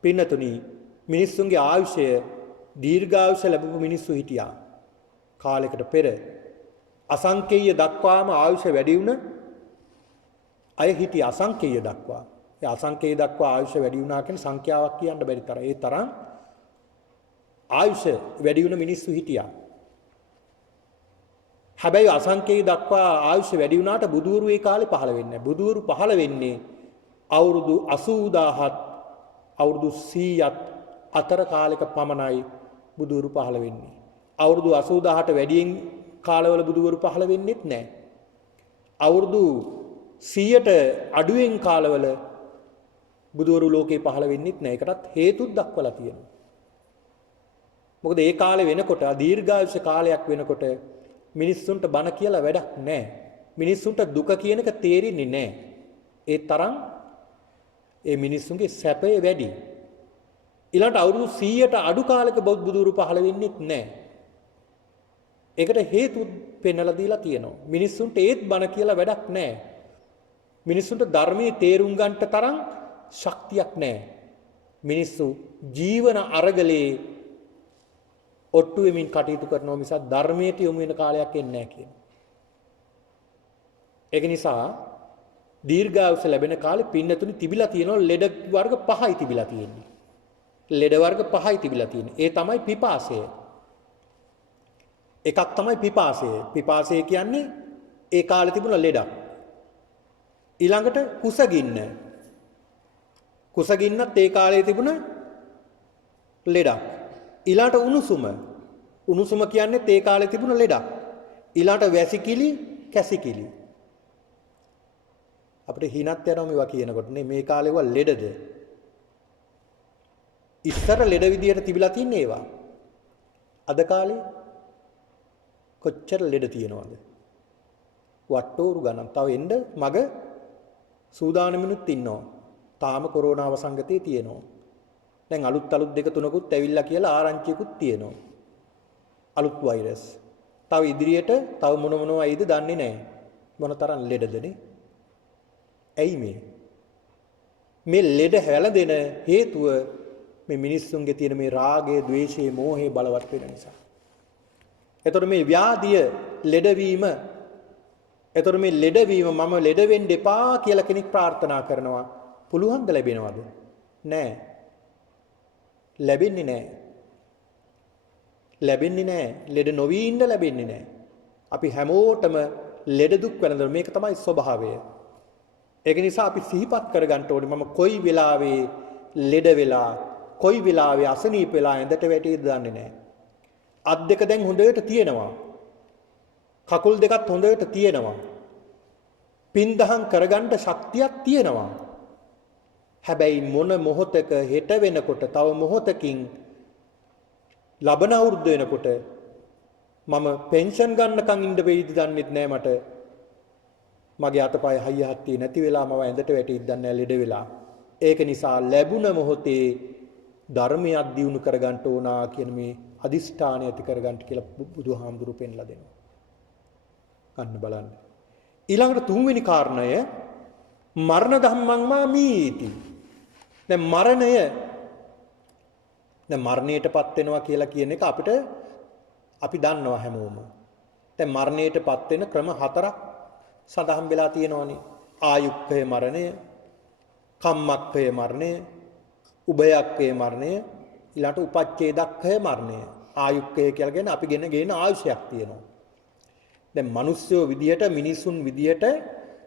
පින්නතුනි මිනිස්සුන්ගේ ආයුෂය දීර්ඝායුෂ ලැබපු මිනිස්සු හිටියා. කාලයකට පෙර අසංකේය දක්වාම ආයුෂ වැඩි වුණ අය හිටියා. අසංකේය දක්වා. ඒ අසංකේය දක්වා ආයුෂ වැඩි වුණා කියන සංඛ්‍යාවක් කියන්න බැරි තරම්. ඒ තරම් ආයුෂ වැඩි වුණ මිනිස්සු හිටියා. හැබැයි අසංකේය දක්වා ආයුෂ වැඩි වුණාට බුදුවරු ඒ කාලේ පහළ වෙන්නේ නැහැ. බුදුවරු පහළ වෙන්නේ අවුරුදු 80000ත් අවුරුදු 100ත් අතර කාලයක පමණයි බුදුවරු පහළ වෙන්නේ. අවුරුදු 80000ට වැඩියෙන් කාලවල බුදුවරු පහළ වෙන්නේත් නැහැ. අවුරුදු 100ට අඩුවෙන් කාලවල බුදුවරු ලෝකේ පහළ වෙන්නේත් නැහැ. ඒකටත් හේතුත් දක්වලා තියෙනවා. මොකද ඒ කාලේ වෙනකොට දීර්ඝායුෂ කාලයක් වෙනකොට මිනිස්සුන්ට බන කියලා වැඩක් නැහැ. මිනිස්සුන්ට දුක කියන එක තේරෙන්නේ නැහැ. ඒ තරම් ඒ මිනිස්සුන්ගේ සැපය වැඩි. ඊළඟට අවුරුදු 100ට අඩු කාලයක බුදුරු පහළ වෙන්නේත් නැහැ. ඒකට හේතු පෙන්වලා දීලා තියෙනවා. මිනිස්සුන්ට ඒත් බන කියලා වැඩක් නැහැ. මිනිස්සුන්ට ධර්මයේ තේරුම් ගන්නට තරම් ශක්තියක් නැහැ. මිනිස්සු ජීවන අරගලේ ඔට්ටු වෙමින් කටයුතු කරනවා මිසක් ධර්මයට යොමු වෙන කාලයක් එන්නේ නැහැ කියන. ඒක නිසා දීර්ඝායුෂ ලැබෙන කාලේ පින්නතුනි තිබිලා තියෙනවා ලෙඩ වර්ග 5යි තිබිලා තියෙන්නේ. ලෙඩ වර්ග 5යි තිබිලා තියෙන්නේ. ඒ තමයි පිපාසය. එකක් තමයි පිපාසය. පිපාසය කියන්නේ ඒ කාලේ තිබුණ ලෙඩක්. ඊළඟට කුසගින්න. කුසගින්නත් ඒ කාලේ තිබුණ ලෙඩක්. ඊළඟට උණුසුම. උණුසුම කියන්නේ ඒ කාලේ තිබුණ ලෙඩක්. ඊළඟට වැසිකිලි, කැසිකිලි. අපිට හිනත් යනවා මේවා කියනකොට නේ මේ කාලේ වල ලෙඩද? ඉස්සර ලෙඩ විදියට තිබිලා තින්නේ ඒවා. අද කාලේ කොච්චර ලෙඩ තියෙනවද? වට්ටෝරු ගණන්. තව එන්න මග සූදානමිනුත් ඉන්නවා. තාම කොරෝනා වසංගතේ තියෙනවා. දැන් අලුත් දෙක තුනකුත් ඇවිල්ලා කියලා ආරංචියකුත් තියෙනවා. අලුත් වෛරස්. තව ඉදිරියට තව මොනවා ඇයිද දන්නේ නැහැ. මොන තරම් ලෙඩදනේ? ඇයි මේ ලෙඩ හැලදෙන හේතුව මේ මිනිස්සුන්ගේ තියෙන මේ රාගය, ద్వේෂය, මෝහය බලවත් වෙන නිසා. එතකොට මේ ව්‍යාධිය ලෙඩවීම මම ලෙඩ වෙන්න එපා කියලා කෙනෙක් ප්‍රාර්ථනා කරනවා. පුළුවන්ද ලැබෙනවද? නෑ. ලැබෙන්නේ නෑ. ලෙඩ නොවි ඉන්න ලැබෙන්නේ නෑ. අපි හැමෝටම ලෙඩ දුක් වෙනද මේක තමයි ස්වභාවය. ඒක නිසා අපි සිහිපත් කරගන්න ඕනේ මම කොයි වෙලාවේ ලෙඩ වෙලා කොයි වෙලාවේ අසනීප වෙලා ඇඳට වැටීද දන්නේ නැහැ. අත් දෙක දැන් හොඳට තියෙනවා. කකුල් දෙකත් හොඳට තියෙනවා. පින්දහම් කරගන්න ශක්තියක් තියෙනවා. හැබැයි මොන මොහොතක හෙට වෙනකොට තව මොහොතකින් ලබන අවුරුද්ද වෙනකොට මම පෙන්ෂන් ගන්නකම් ඉන්න වෙයිද දන්නෙත් නෑ මට. මගේ අතපය හයිය හත්තිය නැති වෙලා මම ඇඳට වැටීද දන්නේ නෑ ලෙඩ වෙලා. ඒක නිසා ලැබුණ මොහොතේ ධර්මයක් දියුණු කරගන්න ඕනා කියන මේ අදිෂ්ඨානය ඇති කරගන්න කියලා බුදුහාමුදුරු පෙන්ලා දෙනවා. අන්න බලන්න. ඊළඟට තුන්වෙනි කාරණය මරණ ධම්මං මාමීති. දැන් මරණයටපත් වෙනවා කියලා කියන එක අපි දන්නවා හැමෝම. දැන් මරණයටපත් වෙන ක්‍රම 4ක් සඳහන් වෙලා තියෙනවානේ. ආයුක්ඛය මරණය, කම්මක්ඛය මරණය, උභයක්ඛය මරණය, ඊළඟට උපච්ඡේදක්ඛය මරණය. ආයුක්ඛය කියලා කියන්නේ අපි ගෙන ආයුෂයක් තියෙනවා. දැන් මිනිස්සුયો විදියට මිනිසුන් විදියට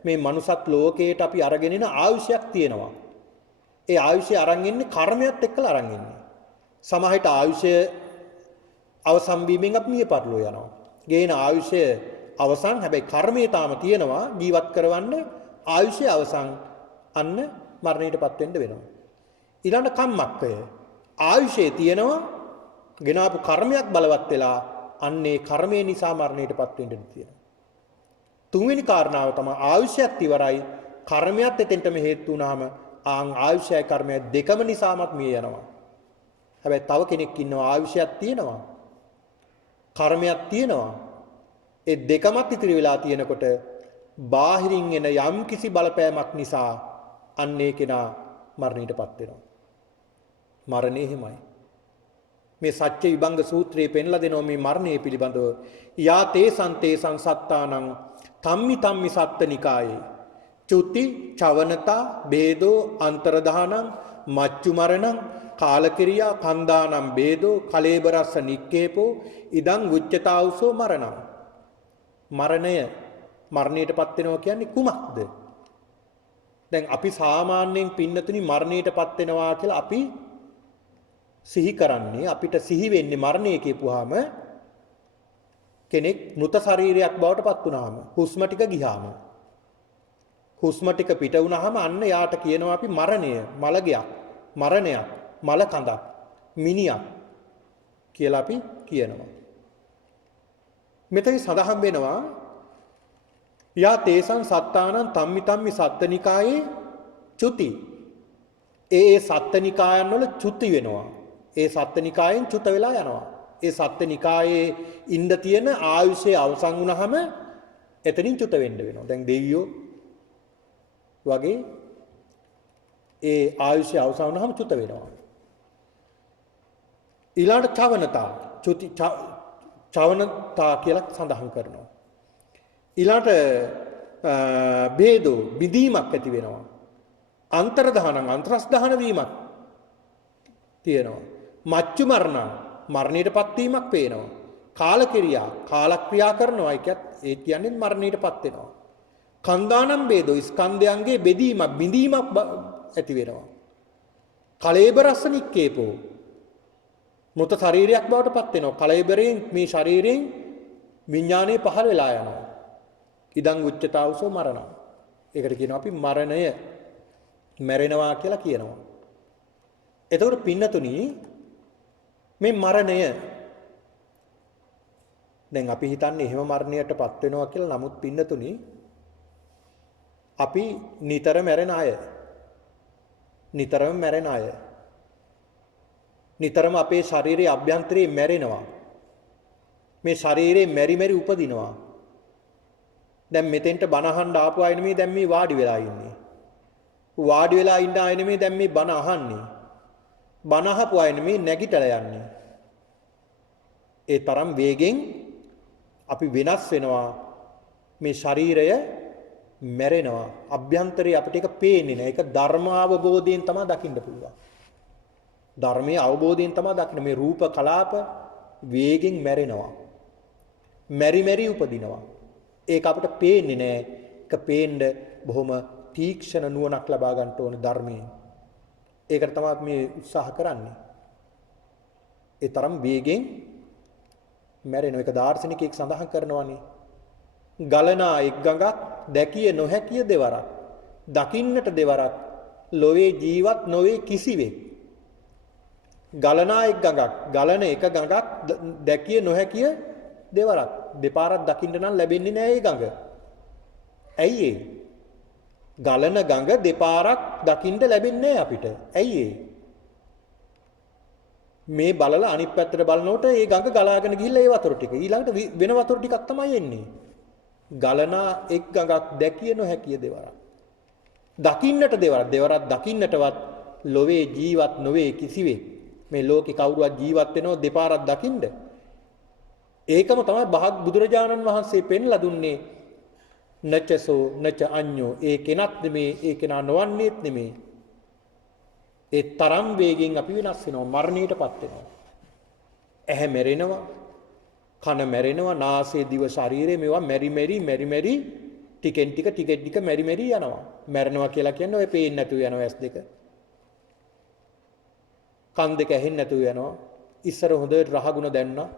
මේ මනුසත් ලෝකයට අපි අරගෙන ඉන ආයුෂයක් තියෙනවා. ඒ ආයුෂය අරන් ඉන්නේ කර්මයක් එක්කලා අරන් ඉන්නේ. සමහරට ආයුෂය අවසන් වීමෙන් අපි මිය පරලෝ යනවා. ගේන ආයුෂය අවසන් හැබැයි කර්මය තාම තියෙනවා ජීවත් කරවන්න ආයුෂය අවසන් අන්න මරණයටපත් වෙන්න වෙනවා. ඊළඟ කම්මක්ඛය ආයුෂය තියෙනවා ගෙනාපු කර්මයක් බලවත් වෙලා අන්නේ කර්මය නිසා මරණයටපත් වෙන්න තියෙනවා. තුන්වෙනි කාරණාව තමයි ආයුෂයත් ඉවරයි කර්මයක් එතෙන්ටම හේතු වුණාම ආයුෂයයි කර්මයයි දෙකම නිසාමත් මිය යනවා. හැබැයි තව කෙනෙක් ඉන්නවා ආයුෂයක් තියෙනවා කර්මයක් තියෙනවා ඒ දෙකමත් ඉතිරි වෙලා තියෙනකොට බාහිරින් එන යම් කිසි බලපෑමක් නිසා අන්නේ කෙනා මරණයටපත් වෙනවා. මරණය එහෙමයි. මේ සත්‍ය විභංග සූත්‍රයේ පෙන්ලා දෙනවා මේ මරණය පිළිබඳව. යා තේසං සත්තානං තම්මි සත්තනිකායේ චුති චවනතා බේදෝ අන්තරදානං මච්චු මරණං කාලකිරියා කන්දානම් බේදෝ කලේබරස්ස නික්කේපෝ ඉදං උච්චතාවුසෝ මරණං. මරණයටපත් වෙනවා කියන්නේ කුමක්ද? දැන් අපි සාමාන්‍යයෙන් පින්නතුනි මරණයටපත් වෙනවා කියලා අපි සිහි කරන්නේ අපිට සිහි වෙන්නේ මරණය කියපුවාම කෙනෙක් මృత ශරීරයක් බවට පත් වුණාම හුස්ම ටික ගියාම හුස්ම ටික පිට වුණාම අන්න යාට කියනවා අපි මරණය මලගයක් මරණයක් මල කඳක් මිනියක් කියලා අපි කියනවා. මෙතන සඳහන් වෙනවා යා තේසං සත්තානං තම්මි තම්මි සත්තනිකායේ චුති. ඒ සත්තනිකායන් වල චුති වෙනවා. ඒ සත්තනිකායෙන් චුත වෙලා යනවා. ඒ සත්තනිකායේ ඉන්න තියෙන ආයුෂය අවසන් වුණාම එතනින් චුත වෙන්න වෙනවා. දැන් දෙවියෝ වගේ ඒ ආයුෂය අවසන් වුණාම චුත වෙනවා. ඊළඟට චවනතා චුති චවනතා කියලා සඳහන් කරනවා. ඊළඟට ભેදෝ බිඳීමක් ඇති වෙනවා. අන්තරදහනං අන්තරස් දහන වීමක් තියෙනවා. මච්චු මරණ මරණයටපත් වීමක් පේනවා. කාලක්‍රියා කාලක්‍රියා කරනවා ඒ කියන්නේ මරණයටපත් වෙනවා. කන්දානම් ભેදෝ ස්කන්ධයන්ගේ බෙදීමක් බිඳීමක් ඇති වෙනවා. කලේබරස්ස නික්කේපෝ මృత ශරීරයක් බවට පත් වෙනවා. කලේබරයෙන් මේ ශරීරයෙන් විඥානය පහළ වෙලා යනවා. ඉදං උච්චතාවසෝ මරණ. ඒකට කියනවා අපි මරණය මැරෙනවා කියලා කියනවා. එතකොට පින්නතුනි මේ මරණය දැන් අපි හිතන්නේ එහෙම මරණයටපත් වෙනවා කියලා. නමුත් පින්නතුනි අපි නිතර මැරෙන අය. නිතරම මැරෙන අය. නිතරම අපේ ශරීරයේ අභ්‍යන්තරේ මැරෙනවා. මේ ශරීරේ මෙරි මෙරි උපදිනවා. දැන් මෙතෙන්ට බණ අහන්න ආපු අය නෙමෙයි දැන් මේ වාඩි වෙලා ඉන්නේ. වාඩි වෙලා ඉන්න අය නෙමෙයි දැන් මේ බණ අහන්නේ. බණ අහපු අය නෙමෙයි නැගිටලා යන්නේ. ඒ තරම් වේගෙන් අපි වෙනස් වෙනවා. මේ ශරීරය මැරෙනවා. අභ්‍යන්තරේ අපිට ඒක පේන්නේ නැහැ. ඒක ධර්ම අවබෝධයෙන් තමයි දකින්න පුළුවන්. ධර්මයේ අවබෝධයෙන් තමයි දකින්න. මේ රූප කලාප වේගෙන් මැරෙනවා. මෙරි මෙරි උපදිනවා. ඒක අපිට පේන්නේ නැහැ. ඒක පේන්න බොහොම තීක්ෂණ නුවණක් ලබා ගන්න ඕන ධර්මයෙන්. ඒකට තමයි මේ උත්සාහ කරන්නේ. ඒ තරම් වේගෙන් මැරෙන එක දාර්ශනිකයෙක් සඳහන් කරනවානේ. ගලනා එක් ගඟක් දැකිය නොහැකිය දෙවරක්. දකින්නට දෙවරක් ලොවේ ජීවත් නොවේ කිසිවෙක්. ගලනා එක් ගඟක් ගලන එක ගඟක් දැකිය නොහැකිය දෙවරක්. දෙපාරක් දකින්න නම් ලැබෙන්නේ නැහැ ඒ ගඟ. ඇයි ඒ? ගලන ගඟ දෙපාරක් දකින්න ලැබෙන්නේ නැහැ අපිට. ඇයි ඒ? මේ බලලා අනිත් පැත්තට බලනකොට ඒ ගඟ ගලාගෙන ගිහිල්ලා ඒ වතුර ටික ඊළඟට වෙන වතුර ටිකක් තමයි එන්නේ. ගලනා එක් ගඟක් දැකිය නොහැකිය දෙවරක්. දකින්නට දෙවරක් දකින්නටවත් ලොවේ ජීවත් නොවේ කිසිවෙක්. මේ ලෝකේ කවුරුවත් ජීවත් වෙනව දෙපාරක් දකින්න. ඒකම තමයි බුදුරජාණන් වහන්සේ පෙන්ලා දුන්නේ. නචසෝ නච අඤ්ඤෝ ඒ කෙනත් නෙමේ ඒ කෙනා නොවන්නේත් නෙමේ. ඒ තරම් වේගෙන් අපි වෙනස් වෙනවා. මරණයටපත් වෙනවා. ඇහැ මැරෙනවා. කන මැරෙනවා. නාසය දිව ශරීරය මේවා මෙරි මෙරි ටිකෙන් ටික මෙරි යනවා. මැරෙනවා කියලා කියන්නේ ඔය පේන්නේ නැතුව යනවා ඇස් දෙක. කන් දෙක ඇහෙන්නේ නැතුව යනවා. ඉස්සර හොඳට රහගුණ දැන්නා.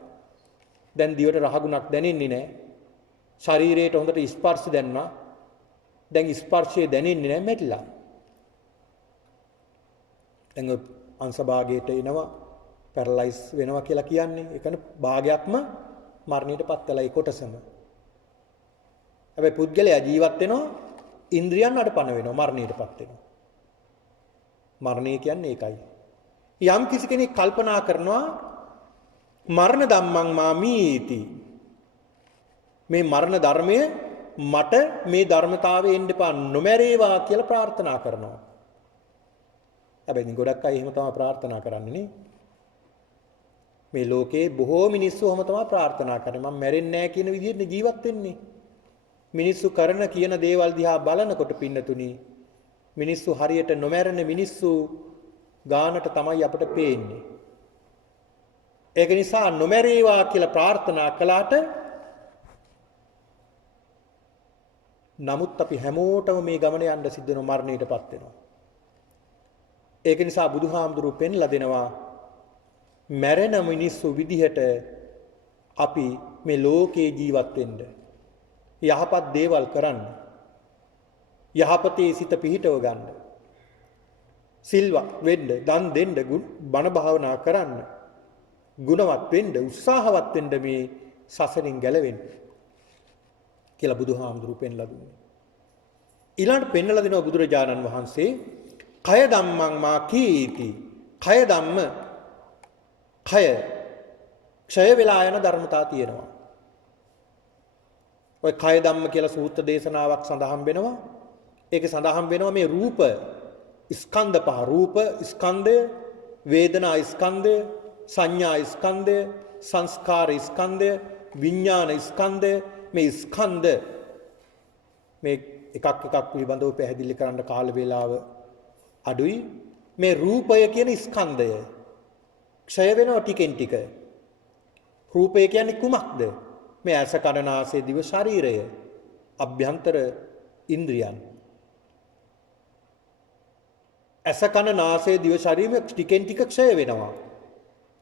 දැන් දිවට රහගුණක් දැනෙන්නේ නැහැ. ශරීරයට හොඳට ස්පර්ශ දැන්නා. දැන් ස්පර්ශය දැනෙන්නේ නැහැ මැරිලා. දැන් අංශභාගයට එනවා පැරලයිස් වෙනවා කියලා කියන්නේ. ඒ කියන්නේ භාගයක්ම මරණයටපත් වෙලා ඒ කොටසම. හැබැයි පුද්ගලයා ජීවත් වෙනවා ඉන්ද්‍රියන් අඩපණ වෙනවා මරණයටපත් වෙනවා. මරණය කියන්නේ ඒකයි. යම් කිසි කෙනෙක් කල්පනා කරනවා මරණ ධම්මං මාමීති. මේ මරණ ධර්මය මට මේ ධර්මතාවයේ එන්න එපා නොමැරේවා කියලා ප්‍රාර්ථනා කරනවා. හැබැයි ගොඩක් අය එහෙම තමයි ප්‍රාර්ථනා කරන්නේ නේ. මේ ලෝකේ බොහෝ මිනිස්සු එහෙම තමයි ප්‍රාර්ථනා කරන්නේ. මම මැරෙන්නේ නැහැ කියන විදිහට ජීවත් වෙන්නේ. මිනිස්සු කරන කියන දේවල් දිහා බලනකොට පින්නතුනි මිනිස්සු හරියට නොමැරෙන මිනිස්සු ගානට තමයි අපිට පේන්නේ. ඒක නිසා නොමැරේවා කියලා ප්‍රාර්ථනා කළාට නමුත් අපි හැමෝටම මේ ගමන යන්න සිද්ධ වෙන මරණයටපත් වෙනවා. ඒක නිසා බුදුහාමුදුරුවෝ පෙන්ලා දෙනවා මැරෙන මිනිස්සු විදිහට අපි මේ ලෝකේ ජීවත් වෙන්න යහපත් දේවල් කරන්න යහපතේ සිත පිහිටව ගන්න සිල්වත් වෙන්න දන් දෙන්න බණ භාවනා කරන්න ගුණවත් වෙන්න උත්සාහවත් වෙන්න මේ සසරින් ගැලවෙන්න කියලා බුදුහාමුදුරුවෝ පෙන්ලා දුන්නා. ඊළඟට පෙන්වලා දෙනවා බුදුරජාණන් වහන්සේ කය ධම්මං මා කීති. කය ධම්ම කය ක්ෂය වෙලා යන ධර්මතා තියෙනවා. ඔය කය ධම්ම කියලා සූත්‍ර දේශනාවක් සඳහන් වෙනවා. ඒකේ සඳහන් වෙනවා මේ රූප ස්කන්ධ පහ, රූප ස්කන්ධය, වේදනා ස්කන්ධය, සංඥා ස්කන්ධය, සංස්කාර ස්කන්ධය, විඥාන ස්කන්ධය, මේ ස්කන්ධ මේ එකක් පිළිබඳව පැහැදිලි කරන්න කාල වේලාව අඩුයි. මේ රූපය කියන ස්කන්ධය ක්ෂය වෙනවා ටිකෙන් ටික. රූපය කියන්නේ කුමක්ද? මේ ඇස කන නාසය දිව ශරීරය, අභ්‍යන්තර ඉන්ද්‍රියන්. ඇස කන නාසය දිව ශරීරය ටිකෙන් ටික ක්ෂය වෙනවා.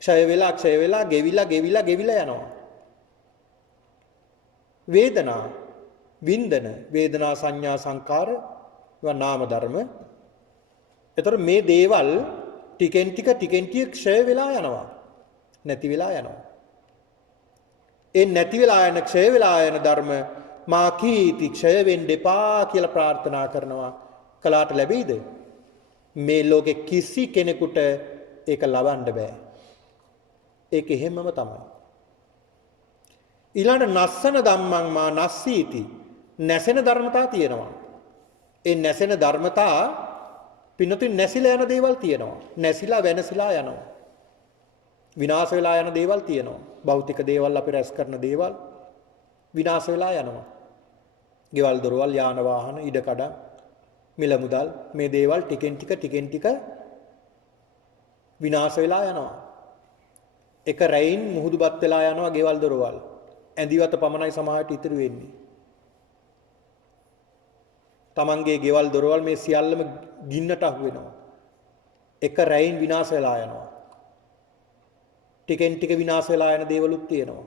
ක්ෂය වෙලා ගෙවිලා යනවා. වේදනා වින්දන, වේදනා සංඥා සංකාර ඒවා නාම ධර්ම. ඒතර මේ දේවල් ටිකෙන් ටික ක්ෂය වෙලා යනවා. නැති වෙලා යනවා. ඒ නැති වෙලා යන ක්ෂය වෙලා යන ධර්ම මා කීති ක්ෂය වෙන්න එපා කියලා ප්‍රාර්ථනා කරනවා. කලාට ලැබෙයිද? මේ ලෝකේ කිසි කෙනෙකුට ඒක ලබන්න බෑ. ඒක එහෙමම තමයි. ඊළඟ නස්සන ධම්මං මා නස්සීති. නැසෙන ධර්මතා තියෙනවා. ඒ නැසෙන ධර්මතා පින්නතුන් නැසිලා යන දේවල් තියෙනවා. නැසිලා වෙනසිලා යනවා. විනාශ වෙලා යන දේවල් තියෙනවා. භෞතික දේවල් අපි රැස් කරන දේවල් විනාශ වෙලා යනවා. ගෙවල් දොරවල් යාන වාහන ඉඩකඩම් මිල මුදල් මේ දේවල් ටිකෙන් ටික විනාශ වෙලා යනවා. එක රැයින් මුහුදුපත් වෙලා යනවා ගෙවල් දොරවල්. ඇඳිවත පමණයි සමාහයට ඉතුරු වෙන්නේ. තමන්ගේ ගෙවල් දොරවල් මේ සියල්ලම ගින්නට අහු වෙනවා. එක රැයින් විනාශ වෙලා යනවා. ටිකෙන් ටික විනාශ වෙලා යන දේවලුත් තියෙනවා.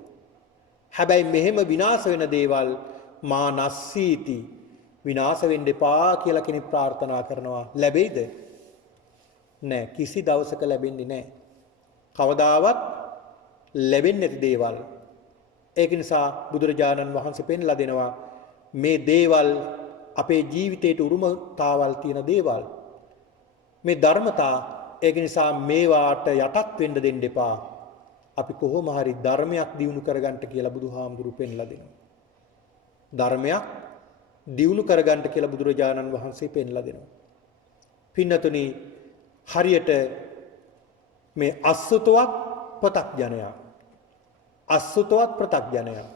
හැබැයි මෙහෙම විනාශ වෙන දේවල් මා නස්සීති විනාශ වෙන්න එපා කියලා කෙනෙක් ප්‍රාර්ථනා කරනවා. ලැබෙයිද? නෑ. කිසි දවසක ලැබෙන්නේ නෑ. කවදාවත් ලැබෙන්නේ නැති දේවල්. ඒක නිසා බුදුරජාණන් වහන්සේ පෙන්ලා දෙනවා මේ දේවල් අපේ ජීවිතයට උරුමතාවල් තියෙන දේවල්. මේ ධර්මතා ඒක නිසා මේවාට යටත් වෙන්න දෙන්න එපා. අපි කොහොම හරි ධර්මයක් දියුණු කරගන්න කියලා බුදුහාමුදුරුවෝ පෙන්ලා දෙනවා. ධර්මයක් දියුණු කරගන්න කියලා බුදුරජාණන් වහන්සේ පෙන්ලා දෙනවා. පින්නතුනි හරියට මේ අසුතවත් පෘථග්ජනයා. අසුතවත් පෘථග්ජනයා.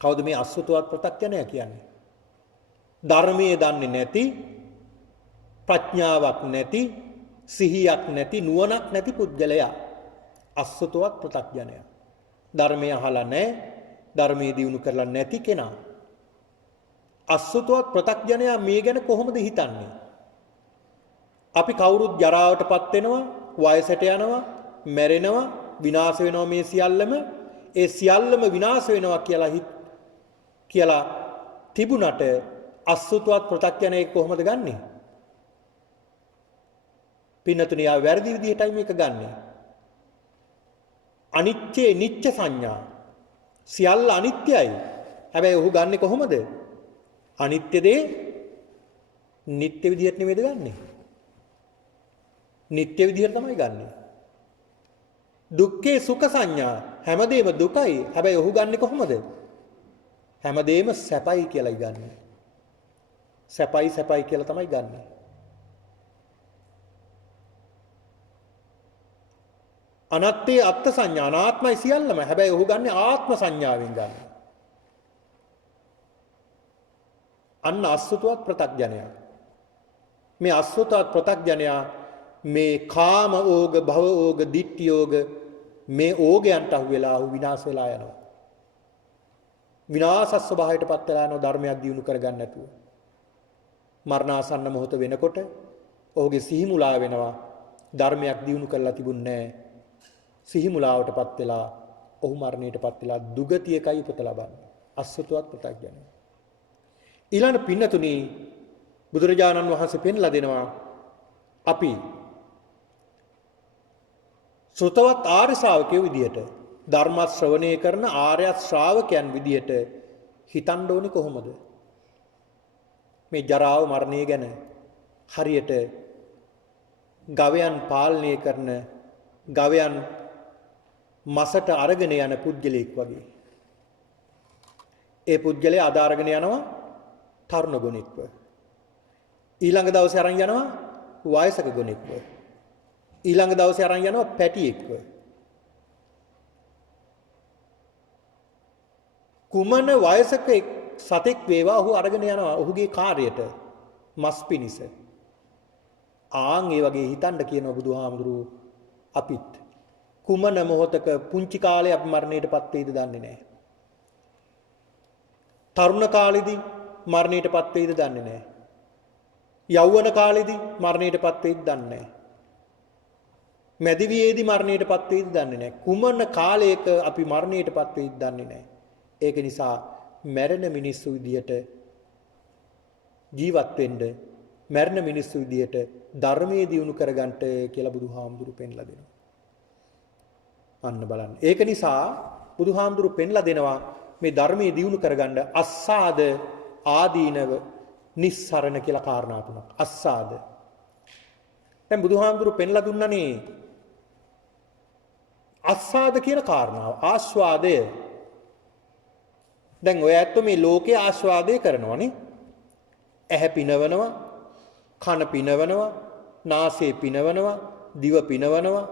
කවුද මේ අසුතවත් පෘථග්ජනයා කියන්නේ? ධර්මයේ දන්නේ නැති, ප්‍රඥාවක් නැති, සිහියක් නැති, නුවණක් නැති පුද්ගලයා. අසුතවත් පෘථග්ජනයා. ධර්මය අහලා නැහැ, ධර්මයේ දියුණු කරලා නැති කෙනා. අසුතවත් පෘථග්ජනයා මේ ගැන කොහොමද හිතන්නේ? අපි කවුරුත් ජරාවටපත් වෙනවා, වයසට යනවා, මැරෙනවා, විනාශ වෙනවා මේ සියල්ලම. ඒ සියල්ලම විනාශ වෙනවා කියලා තිබුණට අසුතවත් පෘථග්ජනයෙක් කොහොමද ගන්නෙ? පින්නතුණිය වැරදි විදිහටයි මේක ගන්නෙ. අනිත්‍ය නිච්ච සංඥා. සියල්ල අනිත්‍යයි. හැබැයි ඔහු ගන්නෙ කොහොමද? අනිත්‍ය දේ නිට්ටය විදිහට නෙමෙයිද ගන්නෙ? නිට්ටය විදිහට තමයි ගන්නෙ. දුක්ඛේ සුඛ සංඥා. හැමදේම දුකයි. හැබැයි ඔහු ගන්නෙ කොහොමද? හැමදේම සැපයි කියලායි ගන්නෙ. සැපයි කියලා තමයි ගන්නෙ. අනත්තේ අත්ථ සංඥා. අනාත්මයි සියල්ලම. හැබැයි ඔහු ගන්නෙ ආත්ම සංඥාවෙන් ගන්නෙ. අන්න අසුතවත් පෘථග්ජනයා. මේ අසුතවත් පෘථග්ජනයා මේ කාම ඕග, භව ඕග, ditthi ඕග මේ ඕගයන්ට අහු වෙලා ඔහු විනාශ වෙලා යනවා. විනාශ ස්වභාවයටපත් වෙලා යනවා ධර්මයක් දියුණු කරගන්න නැතුව. මරණාසන්න මොහොත වෙනකොට ඔහුගේ සිහි මුලා වෙනවා. ධර්මයක් දියුණු කරලා තිබුණේ නැහැ. සිහි මුලාවටපත් වෙලා ඔහු මරණයටපත් වෙලා දුගතියකයි උපත ලබන්නේ. අසුතවත් පෘථග්ජනයා. ඊළඟ පින්නතුනි බුදුරජාණන් වහන්සේ පෙන්ලා දෙනවා අපි සෘතවත් ආර්ය ශ්‍රාවකයෝ විදියට ධර්ම ශ්‍රවණය කරන ආර්ය ශ්‍රාවකයන් විදියට හිතන්න ඕනේ කොහොමද? මේ ජරාව මරණය ගැන හරියට ගවයන් පාලනය කරන ගවයන් මසට අරගෙන යන පුද්ගලයෙක් වගේ. ඒ පුද්ගලයා අද අරගෙන යනවා තරුණ ගුණෙක්ව. ඊළඟ දවසේ අරන් යනවා වයසක ගුණෙක්ව. ඊළඟ දවසේ අරන් යනවා පැටියෙක්ව. කුමන වයසක සතෙක් වේවා ඔහු අරගෙන යනවා ඔහුගේ කාර්යයට මස් පිනිස. ආන් ඒ වගේ හිතන්න කියනවා බුදුහාමුදුරුවෝ අපිත්. කුමන මොහොතක පුංචි කාලේ අපි මරණයටපත් වෙයිද දන්නේ නැහැ. තරුණ කාලෙදී මරණයටපත් වෙයිද දන්නේ නැහැ. යෞවන කාලෙදී මරණයටපත් වෙයිද දන්නේ නැහැ. මැදි වියේදී මරණයටපත් වෙයිද දන්නේ නැහැ. කුමන කාලයක අපි මරණයටපත් වෙයිද දන්නේ නැහැ. ඒක නිසා මැරෙන මිනිස්සු විදියට ජීවත් වෙන්න මැරෙන මිනිස්සු විදියට ධර්මයේ දියුණු කරගන්නට කියලා බුදුහාමුදුරු පෙන්ලා දෙනවා. අන්න බලන්න. ඒක නිසා බුදුහාමුදුරු පෙන්ලා දෙනවා මේ ධර්මයේ දියුණු කරගන්න අස්සාද ආදීනව නිස්සරණ කියලා කාරණා තුනක්. අස්සාද. දැන් බුදුහාමුදුරු පෙන්ලා දුන්නනේ අස්සාද කියන කාරණාව. ආස්වාදය. දැන් ඔය ඇත්ත මේ ලෝකේ ආස්වාදය කරනවානේ. ඇහැ පිනවනවා, කන පිනවනවා, නාසය පිනවනවා, දිව පිනවනවා,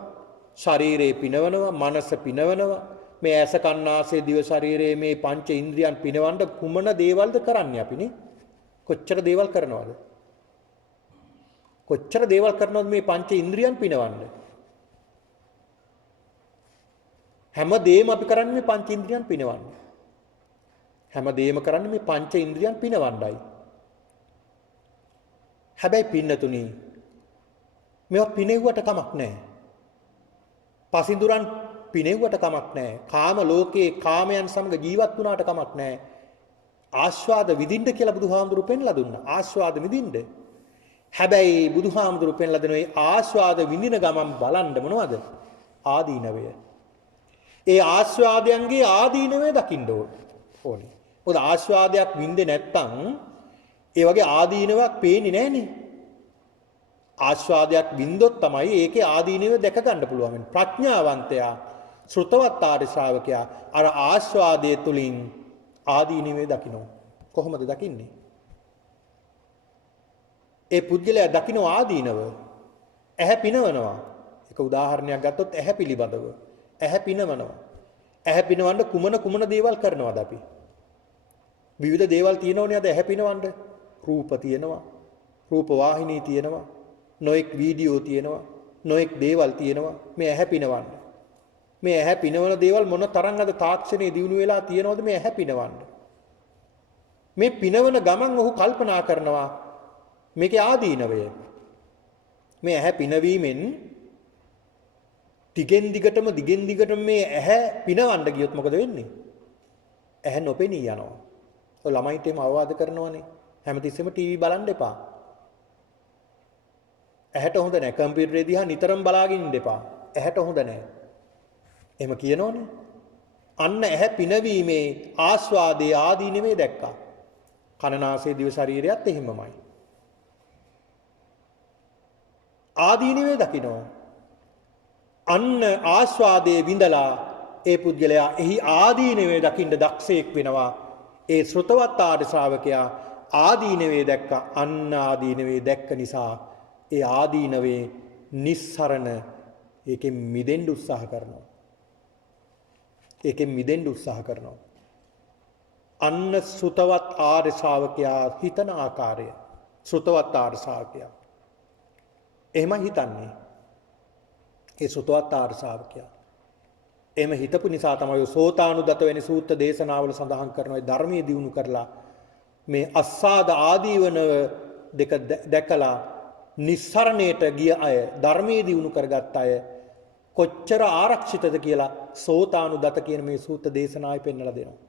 ශරීරය පිනවනවා, මනස පිනවනවා. මේ ඇස කන් නාසය දිව ශරීරයේ මේ පංච ඉන්ද්‍රියන් පිනවන්න කුමන දේවල්ද කරන්නේ අපිනේ? කොච්චර දේවල් කරනවද? කොච්චර දේවල් කරනවද මේ පංච ඉන්ද්‍රියන් පිනවන්න? හැම දෙයක්ම අපි කරන්නේ මේ පංච ඉන්ද්‍රියන් පිනවන්න. හැම දෙයක්ම කරන්නේ මේ පංච ඉන්ද්‍රියන් පිනවන්නයි. හැබැයි පින්නතුනි මේවා පිනෙව්වට කමක් නැහැ. පසින්දුරන් පිනෙව්වට කමක් නැහැ. කාම ලෝකයේ කාමයන් සමග ජීවත් වුණාට කමක් නැහැ. ආස්වාද විඳින්න කියලා බුදුහාමුදුරු පෙන්ලා දුන්නා. ආස්වාද විඳින්න. හැබැයි බුදුහාමුදුරු පෙන්ලා දෙන ඒ ආස්වාද විඳින ගමන් බලන්න මොනවද? ආදීනවය. ඒ ආස්වාදයන්ගේ ආදීනවය දකින්න ඕනේ. මොකද ආස්වාදයක් විඳින්නේ නැත්නම් ඒ වගේ ආදීනවක් පේන්නේ නැහනේ. ආස්වාදයක් විඳොත් තමයි ඒකේ ආදීනව දැක ගන්න පුළුවන්. ප්‍රඥාවන්තයා ශ්‍රුතවත් ආර්ය ශ්‍රාවකයා අර ආස්වාදයේ තුලින් ආදීනවේ දකින්න. කොහොමද දකින්නේ? ඒ පුද්ගලයා දකින්න ආදීනව ඇහැ පිනවනවා. එක උදාහරණයක් ගත්තොත් ඇහැ පිළිබඳව. ඇහැ පිනවනවා. ඇහැ පිනවන්න කුමන දේවල් කරනවද අපි? විවිධ දේවල් තියෙනවනේ අද ඇහැ පිනවන්න. රූප තියෙනවා. රූප වාහිනී තියෙනවා. නොඑක් වීඩියෝ තියෙනවා. නොඑක් දේවල් තියෙනවා. මේ ඇහැ පිනවන්න. මේ ඇහැ පිනවන දේවල් මොන තරම් අද තාක්ෂණයේ දියුණු වෙලා තියෙනවද මේ ඇහැ පිනවන්න. මේ පිනවන ගමන් ඔහු කල්පනා කරනවා මේකේ ආදීනවය. මේ ඇහැ පිනවීමෙන් දිගෙන් දිගටම මේ ඇහැ පිනවන්න ගියොත් මොකද වෙන්නේ? ඇහැ නොපෙනී යනවා. ඔය ළමයින්ට එම අවවාද කරනවානේ. හැමතිස්සෙම ටීවී බලන්න එපා. ඇහැට හොඳ නැහැ. කම්පියුටරේ දිහා නිතරම බලාගෙන ඉන්න එපා. ඇහැට හොඳ නැහැ. එහෙම කියනෝනේ. අන්න ඇහැ පිනවීමේ ආස්වාදයේ ආදීනවේ දැක්කා. කනනාසයේ දිව ශරීරයත් එහෙමමයි. ආදීනවේ දකින්නවා. අන්න ආස්වාදයේ විඳලා ඒ පුද්ගලයා එහි ආදීනවේ දකින්න දක්ෂයෙක් වෙනවා. ඒ ශ්‍රුතවත් ආර්ය ශ්‍රාවකයා ආදීනවේ දැක්ක. අන්න ආදීනවේ දැක්ක නිසා ඒ ආදීනවේ නිස්සරණ ඒකෙන් මිදෙන්න උත්සාහ කරනවා. ඒකෙන් මිදෙන්න උත්සාහ කරනවා. අන්න ශ්‍රුතවත් ආර්ය ශ්‍රාවකයා හිතන ආකාරය. ශ්‍රුතවත් ආර්ය ශ්‍රාවකයා එහෙම හිතන්නේ. ඒ ශ්‍රුතවත් ආර්ය ශ්‍රාවකයා එහෙම හිතපු නිසා තමයි සෝතානුදත වෙන සූත්‍ර දේශනාවල සඳහන් කරන ඒ ධර්මයේ දියුණු කරලා මේ අස්සාද ආදීවන දෙක දැකලා නිස්සරණයට ගිය අය ධර්මයේ දියුණු කරගත් අය කොච්චර ආරක්ෂිතද කියලා සෝතානුදත කියන මේ සූත්‍ර දේශනාවේ පෙන්වලා දෙනවා.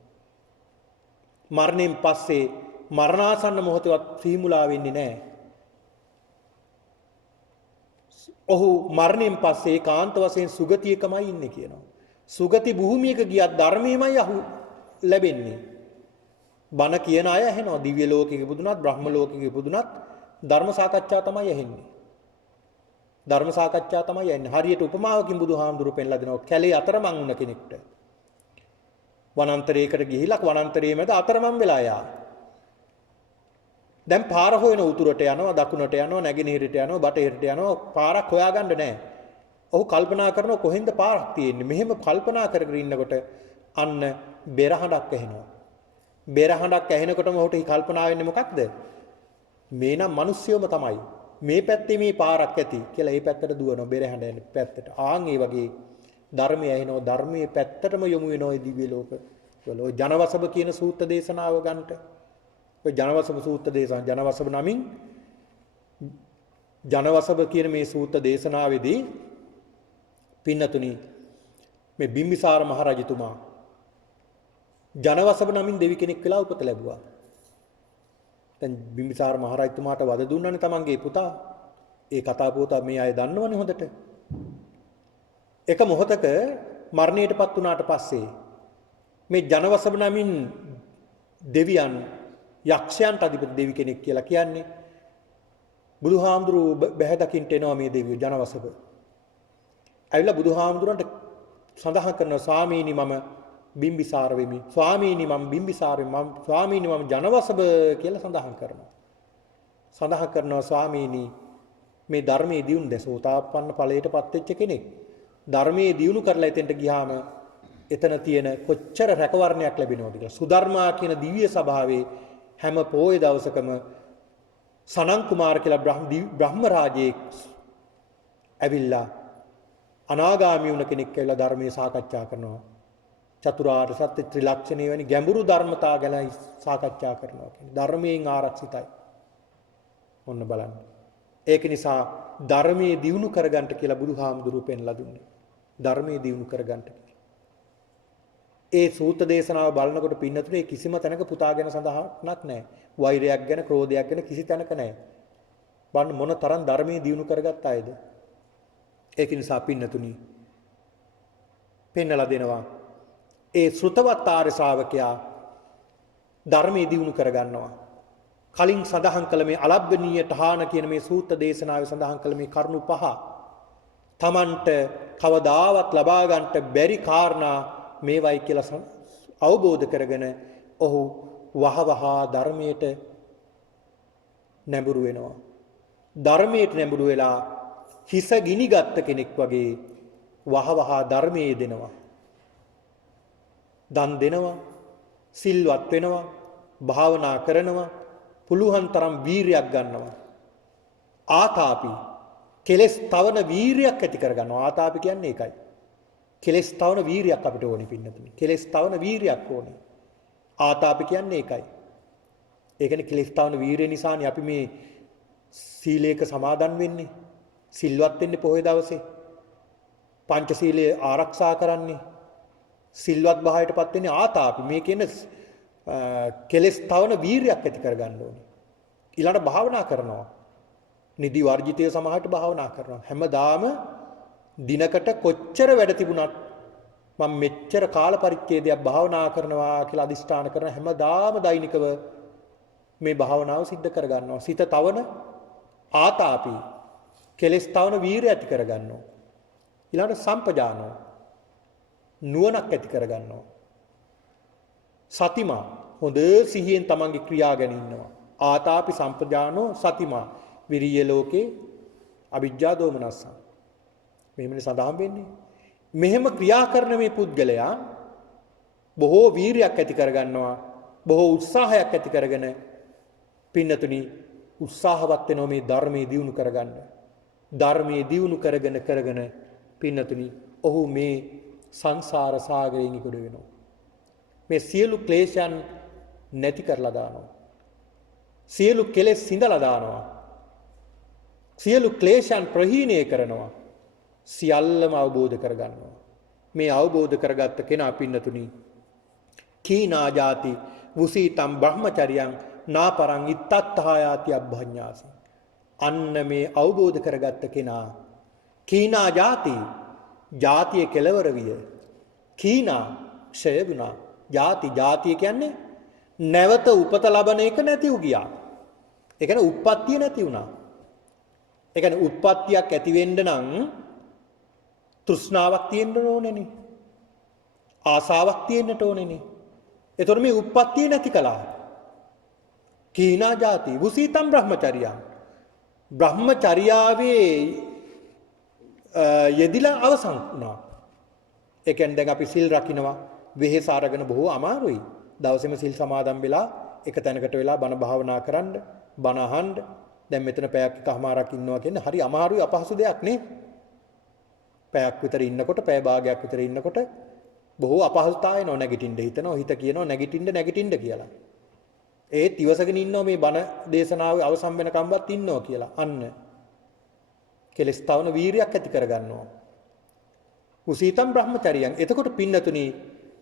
මරණයෙන් පස්සේ මරණාසන්න මොහොතවත් සීමුලා වෙන්නේ නැහැ. ඔහු මරණයෙන් පස්සේ ඒකාන්ත වශයෙන් සුගතියකමයි ඉන්නේ කියනවා. සුගති භූමියක ගියත් ධර්මයමයි ලැබෙන්නේ. බණ කියන අය ඇහෙනවා. දිව්‍ය ලෝකෙක ඉපදුනත් බ්‍රහ්ම ලෝකෙක ඉපදුනත් ධර්ම සාකච්ඡා තමයි ඇහෙන්නේ. ධර්ම සාකච්ඡා තමයි යන්නේ. හරියට උපමාවකින් බුදුහාමුදුරු පෙන්ලා දෙනවා. කැලේ අතරමං වුණ කෙනෙක්ට වනාන්තරයකට ගිහිලා වනාන්තරයේ මැද අතරමං වෙලා යා. දැන් පාර හොයන උතුරට යනවා, දකුණට යනවා, නැගෙනහිරට යනවා, බටහිරට යනවා. පාරක් හොයාගන්න නැහැ. ඔහු කල්පනා කරනවා කොහෙන්ද පාරක් තියෙන්නේ. මෙහෙම කල්පනා කර කර ඉන්නකොට අන්න බෙරහඬක් ඇහෙනවා. බෙරහඬක් ඇහෙනකොටම ඔහුට කල්පනා වෙන්නේ මොකක්ද? මේ නම් මිනිස්සුයම තමයි. මේ පැත්තේ මේ පාරක් ඇති කියලා ඒ පැත්තට දුවනවා බෙරහඬ යන පැත්තට. ආන් ඒ වගේ ධර්මය ඇහෙනවා. ධර්මයේ පැත්තටම යොමු වෙනවා දිව්‍ය ලෝක. ඔය ජනවසබ කියන සූත්‍ර දේශනාව ගන්නට. ඔය ජනවසබ සූත්‍ර දේශනාව ජනවසබ නමින් ජනවසබ කියන මේ සූත්‍ර දේශනාවේදී පින්නතුනි මේ බිම්බිසාර මහරජතුමා ජනවසබ නමින් දෙවි කෙනෙක් වෙලා උපත ලැබුවා. දැන් බිම්බිසාර මහරජතුමාට වද දුන්නානේ තමන්ගේ පුතා. ඒ කතා පොත මේ අය දන්නවනේ හොඳට. එක මොහොතක මරණයටපත් වුණාට පස්සේ මේ ජනවසබ නමින් දෙවියන් යක්ෂයන්ට අධිපති දෙවි කෙනෙක් කියලා කියන්නේ බුදුහාමුදුරුව බැහැ දකින්න එනවා මේ දෙවියෝ ජනවසබ. ඇවිල්ලා බුදුහාමුදුරන්ට සඳහන් කරනවා ස්වාමීනි මම බිම්බිසාර වෙමි. ස්වාමීනි මම බිම්බිසාර වෙමි. ස්වාමීනි මම ජනවසබ කියලා සඳහන් කරනවා. සඳහන් කරනවා ස්වාමීනි මේ ධර්මයේ දියුණු දසෝතාපන්න ඵලයටපත් වෙච්ච කෙනෙක්. ධර්මයේ දියුණු කරලා එතෙන්ට ගියාම එතන තියෙන කොච්චර රැකවරණයක් ලැබෙනවද කියලා. සුධර්මා කියන දිව්‍ය සභාවේ හැම පොයේ දවසකම සනන් කුමාර කියලා බ්‍රහ්ම රාජයෙක් ඇවිල්ලා අනාගාමී වුණ කෙනෙක් කියලා ධර්මයේ සාකච්ඡා කරනවා. චතුරාර්ය සත්‍ය ත්‍රිලක්ෂණය වැනි ගැඹුරු ධර්මතා ගැන සාකච්ඡා කරනවා කියන්නේ. ධර්මයෙන් ආරක්ෂිතයි. ඔන්න බලන්න. ඒක නිසා ධර්මයේ දියුණු කරගන්න කියලා බුදුහාමුදුරුවෝ පෙන්ලා දුන්නේ. ධර්මයේ දියුණු කරගන්න කියලා. ඒ සූත්‍ර දේශනාව බලනකොට පින්නතුනේ කිසිම තැනක පුතා ගැන සඳහනක් නැහැ. වෛරයක් ගැන, ක්‍රෝධයක් ගැන කිසි තැනක නැහැ. බලන්න මොන තරම් ධර්මයේ දියුණු කරගත්ත අයද? ඒක නිසා පින්නතුනි පෙන්නලා දෙනවා. ඒ ශ්‍රුතවත් ආර්ය ශ්‍රාවකයා ධර්මයේ දියුණු කරගන්නවා. කලින් සඳහන් කළ මේ අලබ්බනීය තහාන කියන මේ සූත්‍ර දේශනාවේ සඳහන් කළ මේ කරුණු පහ තමන්ට කවදාවත් ලබා ගන්නට බැරි කාරණා මේවයි කියලා අවබෝධ කරගෙන ඔහු වහවහා ධර්මයට නැඹුරු වෙනවා. ධර්මයට නැඹුරු වෙලා හිස ගිනිගත් කෙනෙක් වගේ වහවහා ධර්මයේ දෙනවා. දන් දෙනවා, සිල්වත් වෙනවා, භාවනා කරනවා, පුළුවන් තරම් වීරියක් ගන්නවා. ආතාපි කෙලස් තවන වීරියක් ඇති කරගන්නවා. ආතාපි කියන්නේ ඒකයි. කෙලස් තවන වීරියක් අපිට ඕනේ පින්නතුනි. කෙලස් තවන වීරියක් ඕනේ. ආතාපි කියන්නේ ඒකයි. ඒ කියන්නේ කෙලස් තවන වීරිය නිසානේ අපි මේ සීලයක සමාදන් වෙන්නේ. සිල්වත් වෙන්නේ පොහොය දවසේ. පංචශීලයේ ආරක්ෂා කරන්නේ. සිල්වත් භාවයටපත් වෙන්නේ ආතාපි. මේ කියන්නේ කෙලස් තවන වීරියක් ඇති කරගන්න ඕනේ. ඊළඟට භාවනා කරනවා. නිදි වර්ජිතය සමහරට භාවනා කරනවා. හැමදාම දිනකට කොච්චර වැඩ තිබුණත් මම මෙච්චර කාල පරිච්ඡේදයක් භාවනා කරනවා කියලා අදිෂ්ඨාන කරන හැමදාම දෛනිකව මේ භාවනාව සිද්ධ කරගන්නවා. සිත තවන ආතාපි කෙලස් තවන වීරිය ඇති කරගන්නවා. ඊළඟට සම්පජානෝ නුවණක් ඇති කරගන්නවා. සතිමා හොඳ සිහියෙන් තමන්ගේ ක්‍රියා ගැන ඉන්නවා. ආතාපි සම්පජානෝ සතිමා විරිය ලෝකේ අවිජ්ජා දෝමනස්ස. මෙහෙමනේ සඳහන් වෙන්නේ. මෙහෙම ක්‍රියා කරන මේ පුද්ගලයා බොහෝ වීරියක් ඇති කරගන්නවා. බොහෝ උත්සාහයක් ඇති කරගෙන පින්නතුනි උත්සාහවත් වෙනවා මේ ධර්මයේ දියුණු කරගන්න. ධර්මයේ දියුණු කරගෙන පින්නතුනි ඔහු මේ සංසාර සාගරයෙන් ඉක්ුඩ වෙනවා. මේ සියලු ක්ලේශයන් නැති කරලා දානවා. සියලු කෙලෙස් සිඳලා දානවා. සියලු ක්ලේශයන් ප්‍රහීණය කරනවා. සියල්ලම අවබෝධ කරගන්නවා. මේ අවබෝධ කරගත්ත කෙනා පින්නතුනි කීනා ජාති වුසීතම් බ්‍රහ්මචරියං නාපරං ඉත්තත්හායාති අබ්භඤ්ඤාසි. අන්න මේ අවබෝධ කරගත්ත කෙනා කීනා ජාති ජාතිය කෙලවර විය කීනා ක්ෂය වුණා. ජාතිය කියන්නේ නැවත උපත ලබන එක නැතිව ගියා. ඒ කියන්නේ උප්පත්තිය නැති වුණා. ඒ කියන්නේ උත්පත්තියක් ඇති වෙන්න නම් තෘෂ්ණාවක් තියෙන්න ඕනේනේ. ආසාවක් තියෙන්නට ඕනේනේ. ඒතර මේ උත්පත්තිය නැති කළා. කීනා ජාති වුසීතම් බ්‍රහ්මචර්යං. බ්‍රහ්මචර්යාවේ යෙදිලා අවසන් වුණා. ඒ කියන්නේ දැන් අපි සිල් රකින්නවා වෙහෙස අරගෙන බොහෝ අමාරුයි. දවසේම සිල් සමාදන් වෙලා එක තැනකට වෙලා බණ භාවනා කරන්න, බණ අහන්න. දැන් මෙතන පැයක් එකමාරක් ඉන්නවා කියන්නේ හරි අමාරුයි අපහසු දෙයක් නේ. පැයක් විතර ඉන්නකොට, පැය භාගයක් විතර ඉන්නකොට බොහෝ අපහසුතාවය එනවා. නැගිටින්න හිතනවා, හිත කියනවා නැගිටින්න කියලා. ඒත් ඉවසගෙන ඉන්නවා මේ බණ දේශනාවේ අවසන් වෙනකම්වත් ඉන්නවා කියලා. අන්න කෙලස් තවන වීරියක් ඇති කරගන්නවා. කුසීතම් බ්‍රහ්මචර්යං. එතකොට පින්නතුනි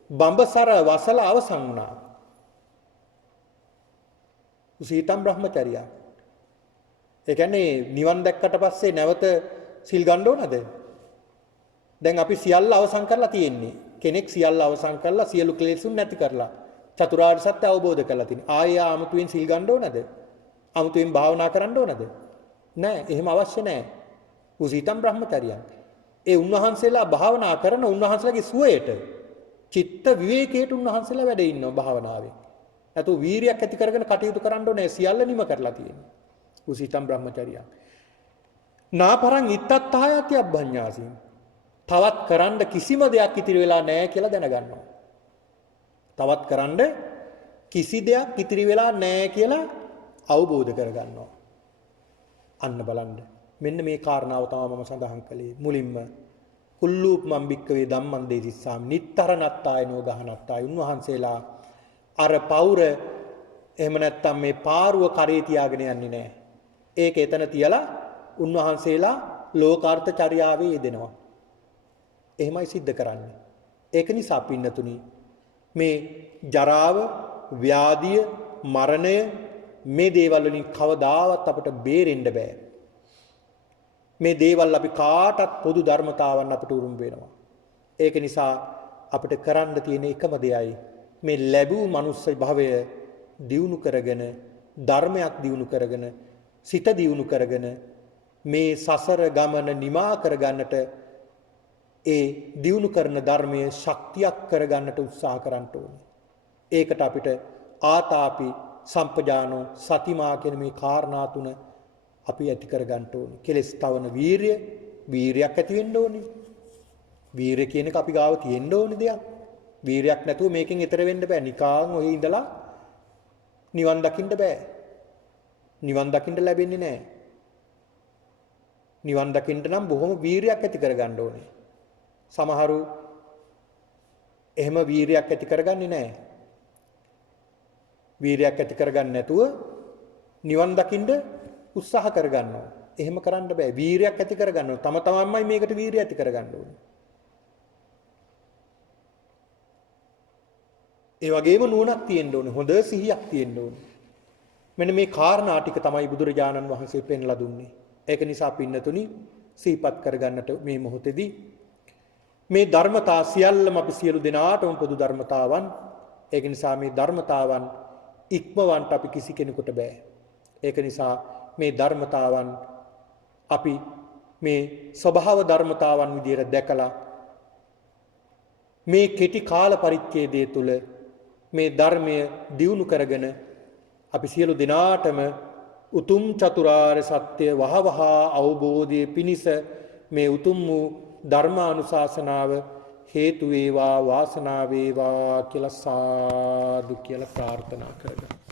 බඹසර වසල අවසන් වුණා. කුසීතම් බ්‍රහ්මචර්යං. ඒ කියන්නේ නිවන් දැක්කට පස්සේ නැවත සිල් ගන්න ඕනද? දැන් අපි සියල්ල අවසන් කරලා තියෙන්නේ. කෙනෙක් සියල්ල අවසන් කරලා සියලු ක්ලේශුන් නැති කරලා චතුරාර්ය සත්‍ය අවබෝධ කරලා තියෙනවා. ආයෙ ආමතුවෙන් සිල් ගන්න ඕනද? ආමතුවෙන් භාවනා කරන්න ඕනද? නෑ, එහෙම අවශ්‍ය නෑ. කුසීතම් බ්‍රහ්මචර්යං. ඒ උන්වහන්සේලා භාවනා කරන උන්වහන්සේලාගේ සුවයට, චිත්ත විවේකයට උන්වහන්සේලා වැඩ ඉන්නවා භාවනාවේ. නැතු වීරියක් ඇති කරගෙන කටයුතු කරන්න ඕනේ. සියල්ල නිම කරලා තියෙනවා. කුසීතම් බ්‍රහ්මචර්යං. නාපරං ඉත්තත්තායති අබ්බඤ්ඤාසී. තවත් කරන්න කිසිම දෙයක් ඉතිරි වෙලා නැහැ කියලා දැනගන්නවා. තවත් කරන්න කිසි දෙයක් ඉතිරි වෙලා නැහැ කියලා අවබෝධ කරගන්නවා. අන්න බලන්න. මෙන්න මේ කාරණාව තමයි මම සඳහන් කළේ මුලින්ම. කුල්ලූප මම් බික්කවේ ධම්මං දේසිස්සාමි නිත්තරණත්තායනෝ ගහනත්තාය. උන්වහන්සේලා අර පෞර එහෙම නැත්තම් මේ පාරුව කරේ තියාගෙන යන්නේ නැහැ. ඒක එතන තියලා උන්වහන්සේලා ලෝකාර්ථ චර්යාවේ යෙදෙනවා. එහෙමයි සිද්ධ කරන්නේ. ඒක නිසා පින්නතුනි මේ ජරාව, ව්‍යාධිය, මරණය මේ දේවල් වලින් කවදාවත් අපට බේරෙන්න බෑ. මේ දේවල් අපි කාටත් පොදු ධර්මතාවන් අපට උරුම වෙනවා. ඒක නිසා අපිට කරන්න තියෙන එකම දෙයයි මේ ලැබූ මනුස්ස භවය දියුණු කරගෙන, ධර්මයක් දියුණු කරගෙන, සිත දියුණු කරගෙන මේ සසර ගමන නිමා කරගන්නට ඒ දියුණු කරන ධර්මයේ ශක්තියක් කරගන්නට උත්සාහ කරන්න ඕනේ. ඒකට අපිට ආතාපි සම්පජානෝ සතිමා කියන මේ කාරණා තුන අපි ඇති කරගන්න ඕනේ. කෙලස් තවන වීරියක් ඇති වෙන්න ඕනේ. වීරිය කියන එක අපි ගාව තියෙන්න ඕනේ දෙයක්. වීරියක් නැතුව මේකෙන් ඈතර වෙන්න බෑ. නිකාන් ඔය ඉඳලා නිවන් දකින්න බෑ. නිවන් දකින්න ලැබෙන්නේ නැහැ. නිවන් දකින්න නම් බොහොම වීරියක් ඇති කරගන්න ඕනේ. සමහරු එහෙම වීරියක් ඇති කරගන්නේ නැහැ. වීරියක් ඇති කරගන්න නැතුව නිවන් දකින්න උත්සාහ කරගන්නවා. එහෙම කරන්න බෑ. වීරියක් ඇති කරගන්න තම තමන්මයි මේකට වීරිය ඇති කරගන්න ඕනේ. ඒ වගේම නුවණක් තියෙන්න ඕනේ. හොඳ සිහියක් තියෙන්න ඕනේ. මෙන්න මේ කාරණා ටික තමයි බුදුරජාණන් වහන්සේ පෙන්ලා දුන්නේ. ඒක නිසා පින්නතුනි සිහිපත් කරගන්නට මේ මොහොතේදී මේ ධර්මතා සියල්ලම අපි සියලු දෙනාටම පොදු ධර්මතාවන්. ඒක නිසා මේ ධර්මතාවන් ඉක්මවන්ට අපි කිසි කෙනෙකුට බෑ. ඒක නිසා මේ ධර්මතාවන් අපි මේ ස්වභාව ධර්මතාවන් විදිහට දැකලා මේ කෙටි කාල පරිච්ඡේදය තුල මේ ධර්මය දියුණු කරගෙන අපි සියලු දෙනාටම උතුම් චතුරාර්ය සත්‍ය වහවහා අවබෝධයේ පිණිස මේ උතුම් වූ ධර්මානුශාසනාව හේතු වේවා වාසනාව වේවා කියලා සාදු කියලා ප්‍රාර්ථනා කරගන්න.